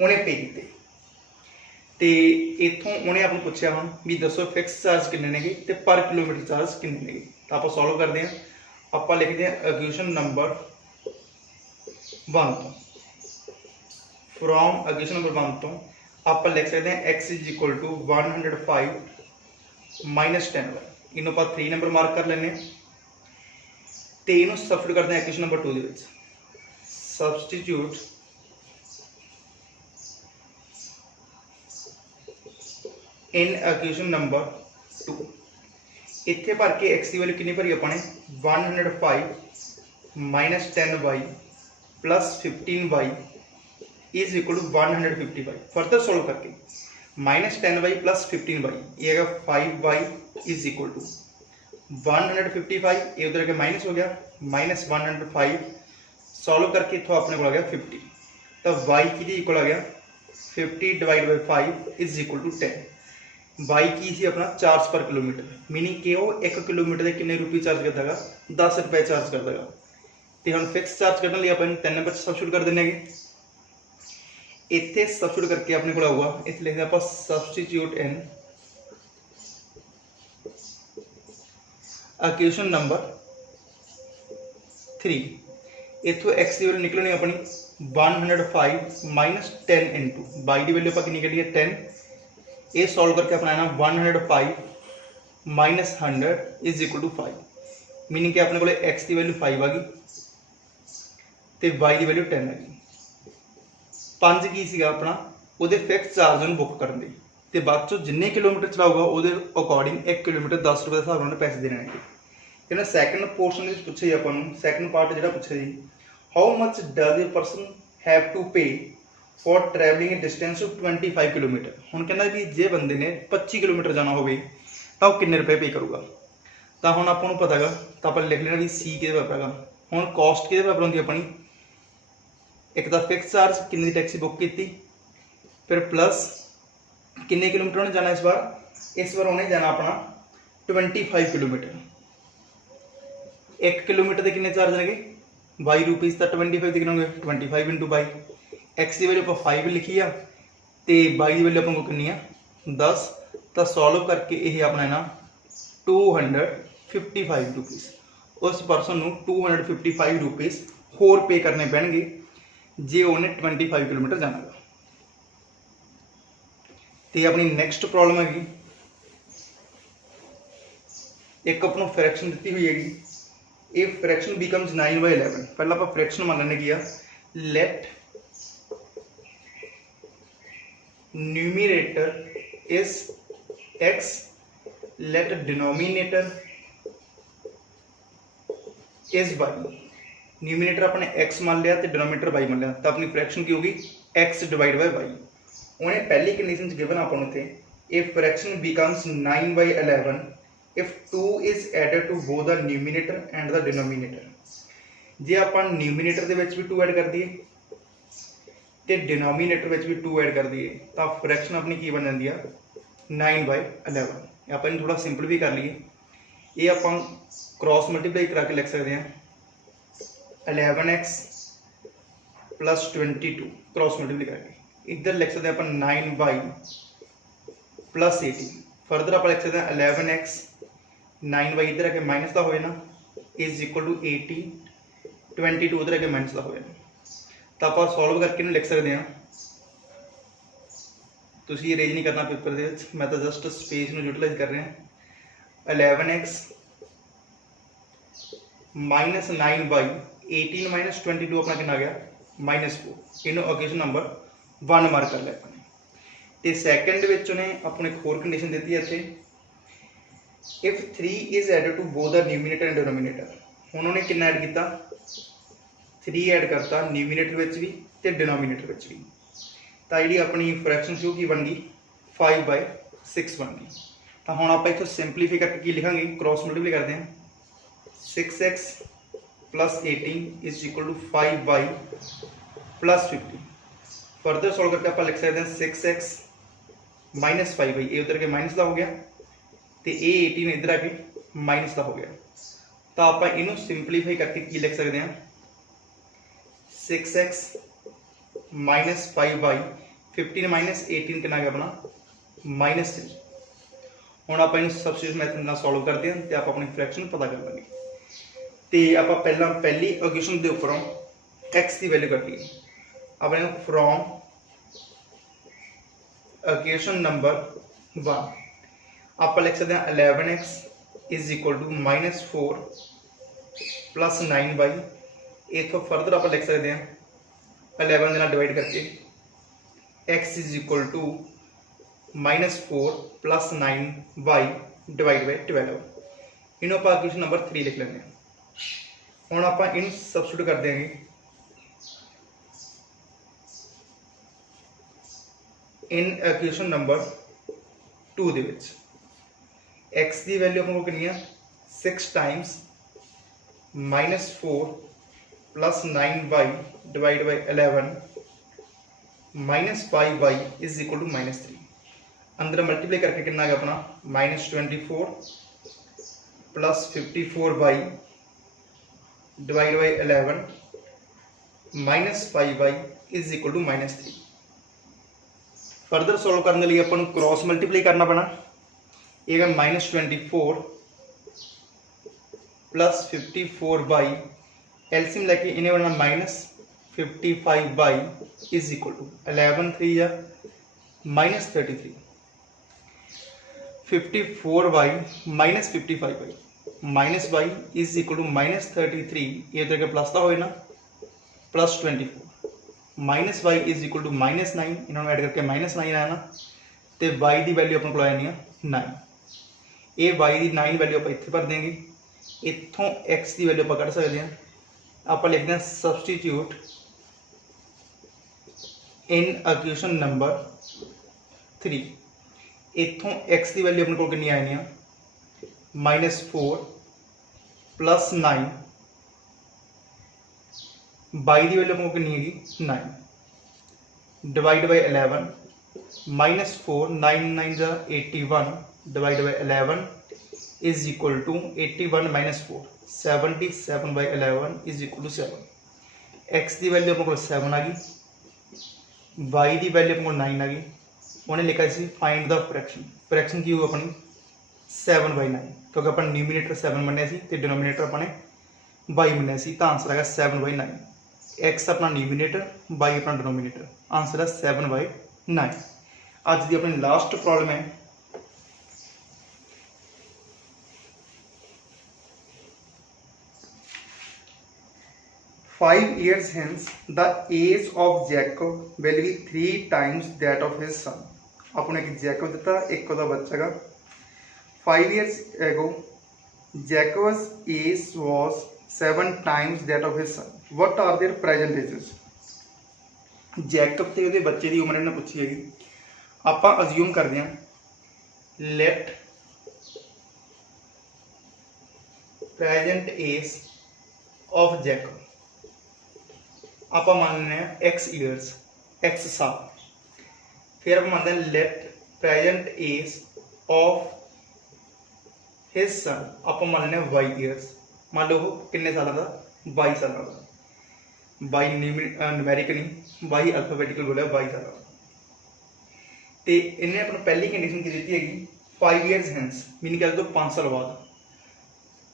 ਉਹਨੇ ਪੇ ਕੀਤੇ। ਤੇ ਇੱਥੋਂ ਉਹਨੇ ਆਪ ਨੂੰ ਪੁੱਛਿਆ ਹੁਣ ਵੀ ਦੱਸੋ ਫਿਕਸ ਚਾਰਜ ਕਿੰਨੇ ਨੇਗੇ ਤੇ ਪਰ ਕਿਲੋਮੀਟਰ ਚਾਰਜ ਕਿੰਨੇ ਨੇਗੇ। ਤਾਂ ਆਪਾਂ ਸੋਲਵ ਕਰਦੇ ਹਾਂ। ਆਪਾਂ ਲਿਖਦੇ ਹਾਂ ਇਕੁਏਸ਼ਨ ਨੰਬਰ 1 ਤੋਂ, ਫਰੋਮ ਇਕੁਏਸ਼ਨ ਨੰਬਰ 1 ਤੋਂ ਆਪਾਂ ਲਿਖ ਸਕਦੇ ਹਾਂ x is equal to 105 minus 10। ਇਹਨੂੰ ਆਪਾਂ 3 ਨੰਬਰ ਮਾਰਕ ਕਰ ਲੈਂਦੇ ਹਾਂ ਤੇ ਇਹਨੂੰ ਸਬਸਟੀਟਿਊਟ ਕਰਦੇ ਹਾਂ ਇਕੁਏਸ਼ਨ ਨੰਬਰ 2 ਦੇ ਵਿੱਚ। ਸਬਸਟੀਟਿਊਟ ਇਨ ਇਕੁਏਸ਼ਨ ਨੰਬਰ 2। ਇੱਥੇ ਭਰ ਕੇ x ਦੀ ਵੈਲਿਊ ਕਿੰਨੀ ਭਰੀ ਆਪਾਂ ਨੇ 105 minus 10y plus 15y is equal to 155। Further solve करके minus 10y plus 15y ये आएगा 5y is equal to 155। ये उधर के माइनस हो गया minus 105। सॉल्व करके इथों अपने को आ गया 50। तो y की इक्वल आ गया 50 divide by 5 is equal to 10। y की सी अपना चार्ज पर किलोमीटर, मीनिंग कि वो 1 किलोमीटर के कितने रुपये चार्ज करता है 10 रुपए चार्ज करता है। तो हम फिक्स चार्ज करने लिए अपन 3 नंबर सबस्टिट्यूट कर देंगे। इतने सबस्टिट्यूट करके अपने को आऊगा इतने लिखते हैं सबस्टिट्यूट इन इक्वेशन नंबर 3। इतों x की वैल्यू निकलनी अपनी 105 माइनस 10 इंटू y की वैल्यू कितनी करिए 10। ये सॉल्व करके अपना आना 105 minus 100 is equal to 5। Meaning कि अपने को x की वैल्यू 5 आ गई तो y की वैल्यू 10 आ गई। 5 की सीगा अपना ਉਹਦੇ ਫਿਕਸ ਚਾਰਜ ਨੂੰ ਬੁੱਕ ਕਰਨ ਦੀ ਤੇ ਬਾਅਦ ਚੋਂ ਜਿੰਨੇ ਕਿਲੋਮੀਟਰ ਚਲਾਊਗਾ ਉਹਦੇ ਅਕੋਰਡਿੰਗ 1 ਕਿਲੋਮੀਟਰ 10 ਰੁਪਏ ਦੇ ਹਿਸਾਬ ਨਾਲ ਪੈਸੇ ਦੇਣੇ ਨੇ। ਇਹਨਾਂ ਸੈਕੰਡ ਪੋਰਸ਼ਨ ਦੇ ਵਿੱਚ ਪੁੱਛਿਆ ਜੀ ਆਪਾਂ ਨੂੰ, ਸੈਕੰਡ ਪਾਰਟ ਜਿਹੜਾ ਪੁੱਛਿਆ ਜੀ how much does a person have to pay for travelling a distance of 25 kilometre. ਹੁਣ ਕਹਿੰਦਾ ਵੀ ਜੇ ਬੰਦੇ ਨੇ 25 ਕਿਲੋਮੀਟਰ ਜਾਣਾ ਹੋਵੇ ਤਾਂ ਉਹ ਕਿੰਨੇ ਰੁਪਏ ਪੇ ਕਰੂਗਾ। ਤਾਂ ਹੁਣ ਆਪਾਂ ਨੂੰ ਪਤਾ ਹੈਗਾ ਤਾਂ ਆਪਾਂ ਲਿਖ ਲੈਣਾ ਵੀ ਸੀ ਕਿਹਦੇ ਬਰਾਬਰ ਹੈਗਾ। ਹੁਣ ਕਾਸਟ ਕਿਹਦੇ ਬਰਾਬਰ ਹੁੰਦੀ ਆਪਣੀ, ਇੱਕ ਤਾਂ ਫਿਕਸ ਚਾਰਜ ਕਿੰਨੀ ਦੀ ਟੈਕਸੀ ਬੁੱਕ ਕੀਤੀ, ਫਿਰ ਪਲੱਸ ਕਿੰਨੇ ਕਿਲੋਮੀਟਰ ਉਹਨੇ ਜਾਣਾ ਇਸ ਵਾਰ ਉਹਨੇ ਜਾਣਾ ਆਪਣਾ 25 ਕਿਲੋਮੀਟਰ। 1 ਕਿਲੋਮੀਟਰ ਦੇ ਕਿੰਨੇ ਚਾਰਜ ਹੈਗੇ 22 ਰੁਪਏ ਤਾਂ 25 ਦੇ ਕਿੰਨੇ ਹੋਣਗੇ 25 into 22। x ਦੀ ਵੈਲਿਊ ਆਪਾਂ 5 ਲਿਖੀ ਆ ਤੇ y ਦੀ ਵੈਲਿਊ ਆਪਾਂ ਨੂੰ ਕਿੰਨੀ ਆ 10 तो सॉल्व करके ये अपना ना 255 रुपीज़ उस परसन को 255 रुपीज़ होर पे करने पैणगे जे उन्हें 25 किलोमीटर जाना। तो अपनी नैक्सट प्रॉब्लम हैगी एक अपनों फ्रैक्शन दी हुई हैगी ये फ्रैक्शन बिकम्स 9/11। पहला आप फ्रैक्शन मान लेने किया let numerator is x let denominator is y। Numerator अपने x मान लिया तो डिनोमिनेटर y मान लिया तो अपनी फ्रैक्शन की होगी x डिवाइड बाय y। उन्हें पहली कंडीशन गिवन अपन थे if fraction becomes 9/11 if 2 is added to both the numerator and the denominator। जे अपन न्यूमिनेटर दे विच भी 2 ऐड कर दिए ते डिनोमिनेटर विच भी 2 ऐड कर दिए तो फ्रैक्शन अपनी की बन जाती है 9/11। अपन थोड़ा सिंपल भी कर लिए ये अपन क्रॉस मल्टीप्लाई करा के लिख सकते हैं 11x प्लस 22 क्रॉस मल्टीप्लाई करके इधर लिख सकते हैं अपन 9y प्लस 18। फर्दर आप लिख सकते हैं 11x 9y इधर आके माइनस का हो जाना इज इक्वल टू 80 22 उधर आके माइनस का हो जाना तो आप सॉल्व करके लिख सकते हैं। तुम ये रेज नहीं करना पेपर के मैं तो जस्ट स्पेस में यूटिलाइज कर रहे हैं 11x माइनस 9y 18 माइनस 22 अपना कितना आ गया -4 इन्हों ओकेजन नंबर 1 मार्क कर लिया अपने। तो सैकेंड ने अपने एक होर कंडीशन दी है इतने if 3 is added to both the numerator and denominator. उन्होंने कितना ऐड किया 3 ऐड करता न्यूमिनेटर विच भी ते डिनोमिनेटर विच भी तो जी अपनी फ्रैक्शन शो की बन गई 5/6 बन गई। तो हम आप इतों सिंपलीफाई करके की लिखांगे क्रॉस मल्टीप्लाई करते हैं 6x plus 18 is equal to 5y plus 50। Further solve करके आप लिख सकते हैं 6x माइनस 5y ये उधर के माइनस का हो गया तो ये 18 इधर आके माइनस का हो गया तो आप इनू सिंपलीफाई करके की लिख सकते हैं 6x माइनस 5y 15 माइनस 18 कितना गया अपना -3। हम आप सबस्टिट्यूशन मैथड ਨਾਲ सॉल्व करते हैं तो आप अपनी फ्रैक्शन पता कर लेंगे। तो आप पहली इक्वेशन के उपरों x की वैल्यू कर ली अपने फ्रॉम इक्वेशन नंबर 1 आप लिख सकते हैं 11x is equal to -4 plus 9y। इतों फर्दर आप लिख सकते हैं 11 के डिवाइड करके x is equal to -4 plus 9y divide by 12। इन्हों आप इक्वेशन नंबर 3 लिख लेंगे। हम आप इन सबस्टिट्यूट कर देंगे इन इक्वेशन नंबर 2 दे विच x की वैल्यू अपन को कितनी है 6 times -4 plus 9y divide by 11 minus 5y is equal to -3। अंदर मल्टीप्लाई करके कितना है अपना -24 plus 54y divide by 11 minus 5y is equal to -3। Further solve करने के लिए अपन क्रॉस मल्टीप्लाई करना पैना ये -24 प्लस 54y एलसीएम लेके इन्हें बनना -55y इज इक्वल टू 11 3 या -33 54y -55y minus y is equal to -33 ये तो प्लस का होए ना +24 minus y is equal to -9 इन्होंने ऐड करके -9 आया ना तो y की वैल्यू अपने को आ जानी है 9। ये y की 9 वैल्यू आप इतने भर देंगे इतों x की वैल्यू आप कढ़ सकते हैं। आप लिखते हैं सबस्टिट्यूट इन इक्वेशन नंबर 3 इतों x की वैल्यू अपने को कितनी आनी है -4 प्लस 9 y की वैल्यू अपने को कितनी है 9 डिवाइड बाय 11 -4 9 9 जा 81 divide by 11 is equal to 81 -4 77 by 11 is equal to 7। x की वैल्यू अपने को 7 आ गई y की वैल्यू अपने को 9 आ गई उन्हें लिखा सी फाइंड द फ्रैक्शन। फ्रैक्शन की होगी अपनी 7/9, क्योंकि अपन न्यूमीनेटर 7 मन्निया सी ते डिनोमीनेटर अपने 22 मन्निया सी, तो आंसर है 7/9। एक्स अपना न्यूमीनेटर, 22 अपना डिनोमीनेटर, आंसर है 7/9। अज की अपनी लास्ट प्रॉब्लम है 5 years hence the age of Jacob will be 3 times that of his son। अपने एक जैकब दिता, एक का बच्चा का। 5 years ago Jacob's age was 7 times that of his son। What are their present ages? Jacob ते ਉਹਦੇ ਬੱਚੇ ਦੀ ਉਮਰ ਇਹਨਾਂ ਪੁੱਛੀ ਹੈਗੀ। ਆਪਾਂ ਅਸਿਊਮ ਕਰਦੇ ਹਾਂ let present age of Jacob आप मान लें एक्स ईयर्स, एक्स साल। फिर आप मानते हैं let present age of his son, आप मान लें वाई ईयर्स। मान लो किन्ने साल का, 22 साल का। बाई न्यूमेरिकली, बाई अल्फाबेटिकल बोलिया 22 साल का। तो इन्हें अपनी पहली कंडीशन की दी हैगी 5 ईयर्स हैंस, मीनिंग क्या तो 5 साल बाद।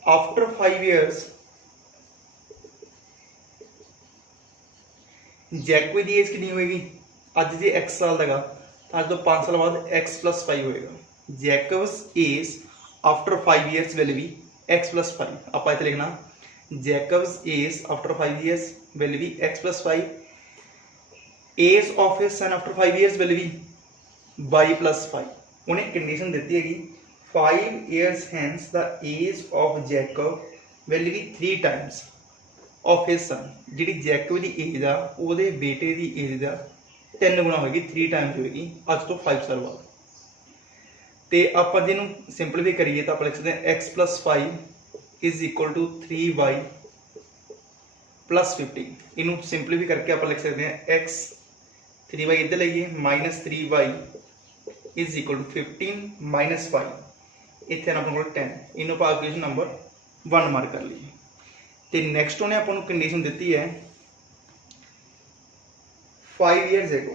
आफ्टर 5 ईयर्स जैकब की एज कितनी होएगी, अज जो एक्स साल का तो अज तो 5 साल बाद x+5 होएगा। Jacob's age after 5 years will be x+5। आप इतने लिखना Jacob's age after 5 years will be x+5। Age of his son after 5 years will be y+5। उन्हें कंडीशन दी हैगी 5 years hence the age of Jacob will be 3 times of his son. जी Jacob की age आ ਉਹਦੇ बेटे की as का 3 गुणा होगी, 3 टाइम्स होगी अज तो 5 साल बाद। तो आप जिन्हों सिंपल भी करिए तो आप लिख सकते हैं x+5 is equal to 3y + 15। इनू सिंपल भी करके आप लिख सकते हैं x 3y इधर लाइए -3y इज इक्वल टू 15 - 5 इतने अपने को 10। इनू आप इक्वेशन नंबर 1 मार्क कर लीजिए। तो नैक्सट उन्हें आपको कंडीशन दी है 5 ईयर्स एगो,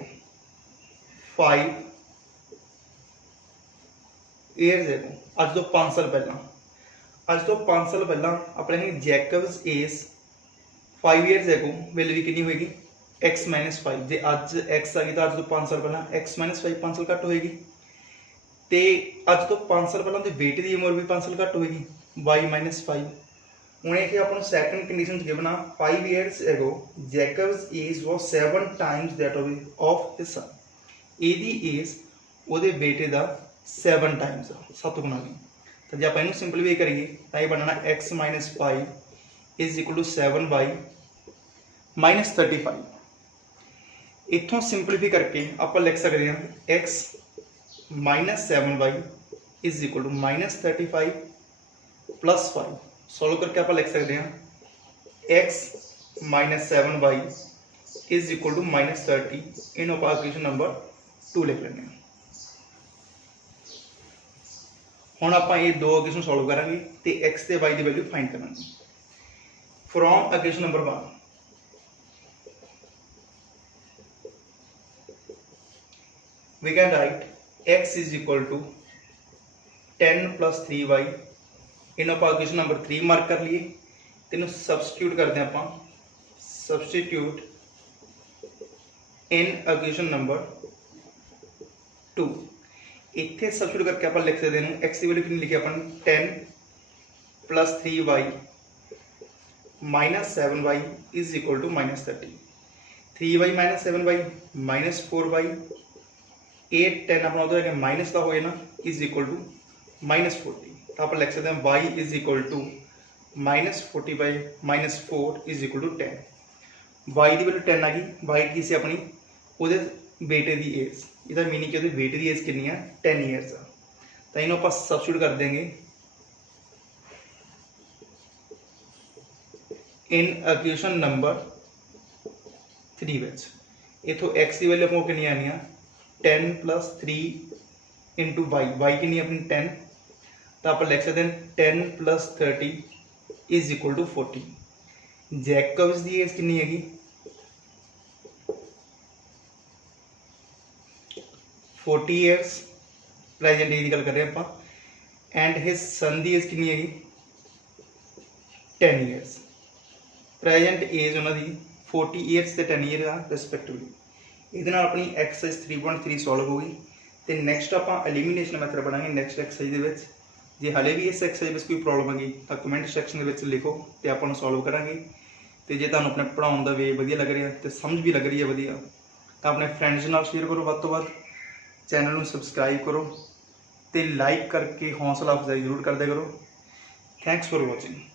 5 ईयर्स एगो अज तो 5 साल पहला। अज तो 5 साल पहला अपने Jacob's age 5 years ago will be कितनी होएगी x-5। जे अज x आ गई तो अज तो 5 साल पहला x-5 5 साल घट होएगी। तो अज तो 5 साल पहला तो बेटे की उम्र भी 5 साल घट होएगी y-5। उन्हें कि अपन सैकंड कंडीशन गिवन आ 5 years ago Jacob's age was 7 times that of his son. एदी एज ਉਹਦੇ बेटे का 7 टाइम्स 7 गुना की। तो जो आप इनू सिंपलीफाई करिए तो ये बनना x-5 is equal to 7y -35। इतों सिंपलीफाई करके आप लिख सकते हैं x -7y is equal to -35 + 5। Solve करके आप लिख सकते हैं x -7y is equal to -30। इन आप इक्वेशन नंबर 2 लिख लेंगे। हुण आप ये दो इक्वेशन सॉल्व करांगे तो x ते y की वैल्यू फाइंड करांगे। From equation number 1 we can write x is equal to 10 + 3y। इन्हों आप इक्वेशन नंबर 3 मार्क कर लिए। तेन सबस्टिट्यूट करते हैं आप सबस्टिट्यूट इन इक्वेशन नंबर 2। इतने सबस्टिट्यूट करके आप लिख सकते हैं एक्स की वैल्यू कितनी लिखी अपन 10 + 3y -7y is equal to -30। 3y - 7y -4y 8 10 अपना उधर माइनस का होए ना इज इक्वल टू -40। तो आप लिख सकते हैं y is equal to -40 by -4 is equal to 10। y की वैल्यू 10 आ गई। y की से अपनी ਉਹਦੇ बेटे की एज, इसका मीनिंग कि बेटे की एज कितनी है 10 ईयर्स आ। तो इन्हों आप सबस्टिट्यूट कर देंगे इन इक्वेशन नंबर 3 विच। इतों x की वैल्यू आपको कितनी आनी है 10 + 3 इंटू y कितनी अपनी 10। तो आप लिख सकते हैं 10 + 30 इज इक्वल टू 40। जैकब्स की एज कितनी हैगी 40 ईयर्स ਪ੍ਰੈਜ਼ੈਂਟ ਏਜ ਦੀ ਗੱਲ ਕਰ ਰਹੇ ਆਪਾਂ and his son the age ਕਿੰਨੀ ਹੈਗੀ 10 ईयर्स ਪ੍ਰੈਜ਼ੈਂਟ ਏਜ ਉਹਨਾਂ ਦੀ 40 ईयर्स ਤੇ 10 ईयर ਆ ਰਿਸਪੈਕਟਿਵਲੀ। ਇਹਦੇ ਨਾਲ ਆਪਣੀ ਐਕਸਰਸਾਈਜ਼ 3.3 ਸੋਲਵ ਹੋ ਗਈ ਤੇ ਨੈਕਸਟ ਆਪਾਂ ਐਲੀਮੀਨੇਸ਼ਨ ਮੈਥਡ ਪੜਾਂਗੇ ਨੈਕਸਟ ਐਕਸਰਸਾਈਜ਼ ਦੇ ਵਿੱਚ। ਜੇ ਹਾਲੇ ਵੀ ਇਸ ਐਕਸਰਸਾਈਜ਼ ਵਿੱਚ ਕੋਈ ਪ੍ਰੋਬਲਮ ਹੈਗੀ ਤਾਂ ਕਮੈਂਟ ਸੈਕਸ਼ਨ ਦੇ ਵਿੱਚ ਲਿਖੋ ਤੇ ਆਪਾਂ ਨੂੰ ਸੋਲਵ ਕਰਾਂਗੇ। ਤੇ ਜੇ ਤੁਹਾਨੂੰ ਆਪਣੇ ਪੜਾਉਣ ਦਾ ਵੇ ਵਧੀਆ ਲੱਗ ਰਿਹਾ ਤੇ ਸਮਝ ਵੀ ਲੱਗ ਰਹੀ ਹੈ ਵਧੀਆ ਤਾਂ ਆਪਣੇ ਫਰੈਂਡਸ ਨਾਲ ਸ਼ੇਅਰ ਕਰੋ ਵੱਧ ਤੋਂ ਵੱਧ, ਚੈਨਲ ਨੂੰ ਸਬਸਕ੍ਰਾਈਬ ਕਰੋ ਤੇ ਲਾਈਕ ਕਰਕੇ ਹੌਸਲਾ ਅਫਜ਼ਾਈ ਜ਼ਰੂਰ ਕਰਦੇ ਕਰੋ। Thanks for ਵਾचिंग।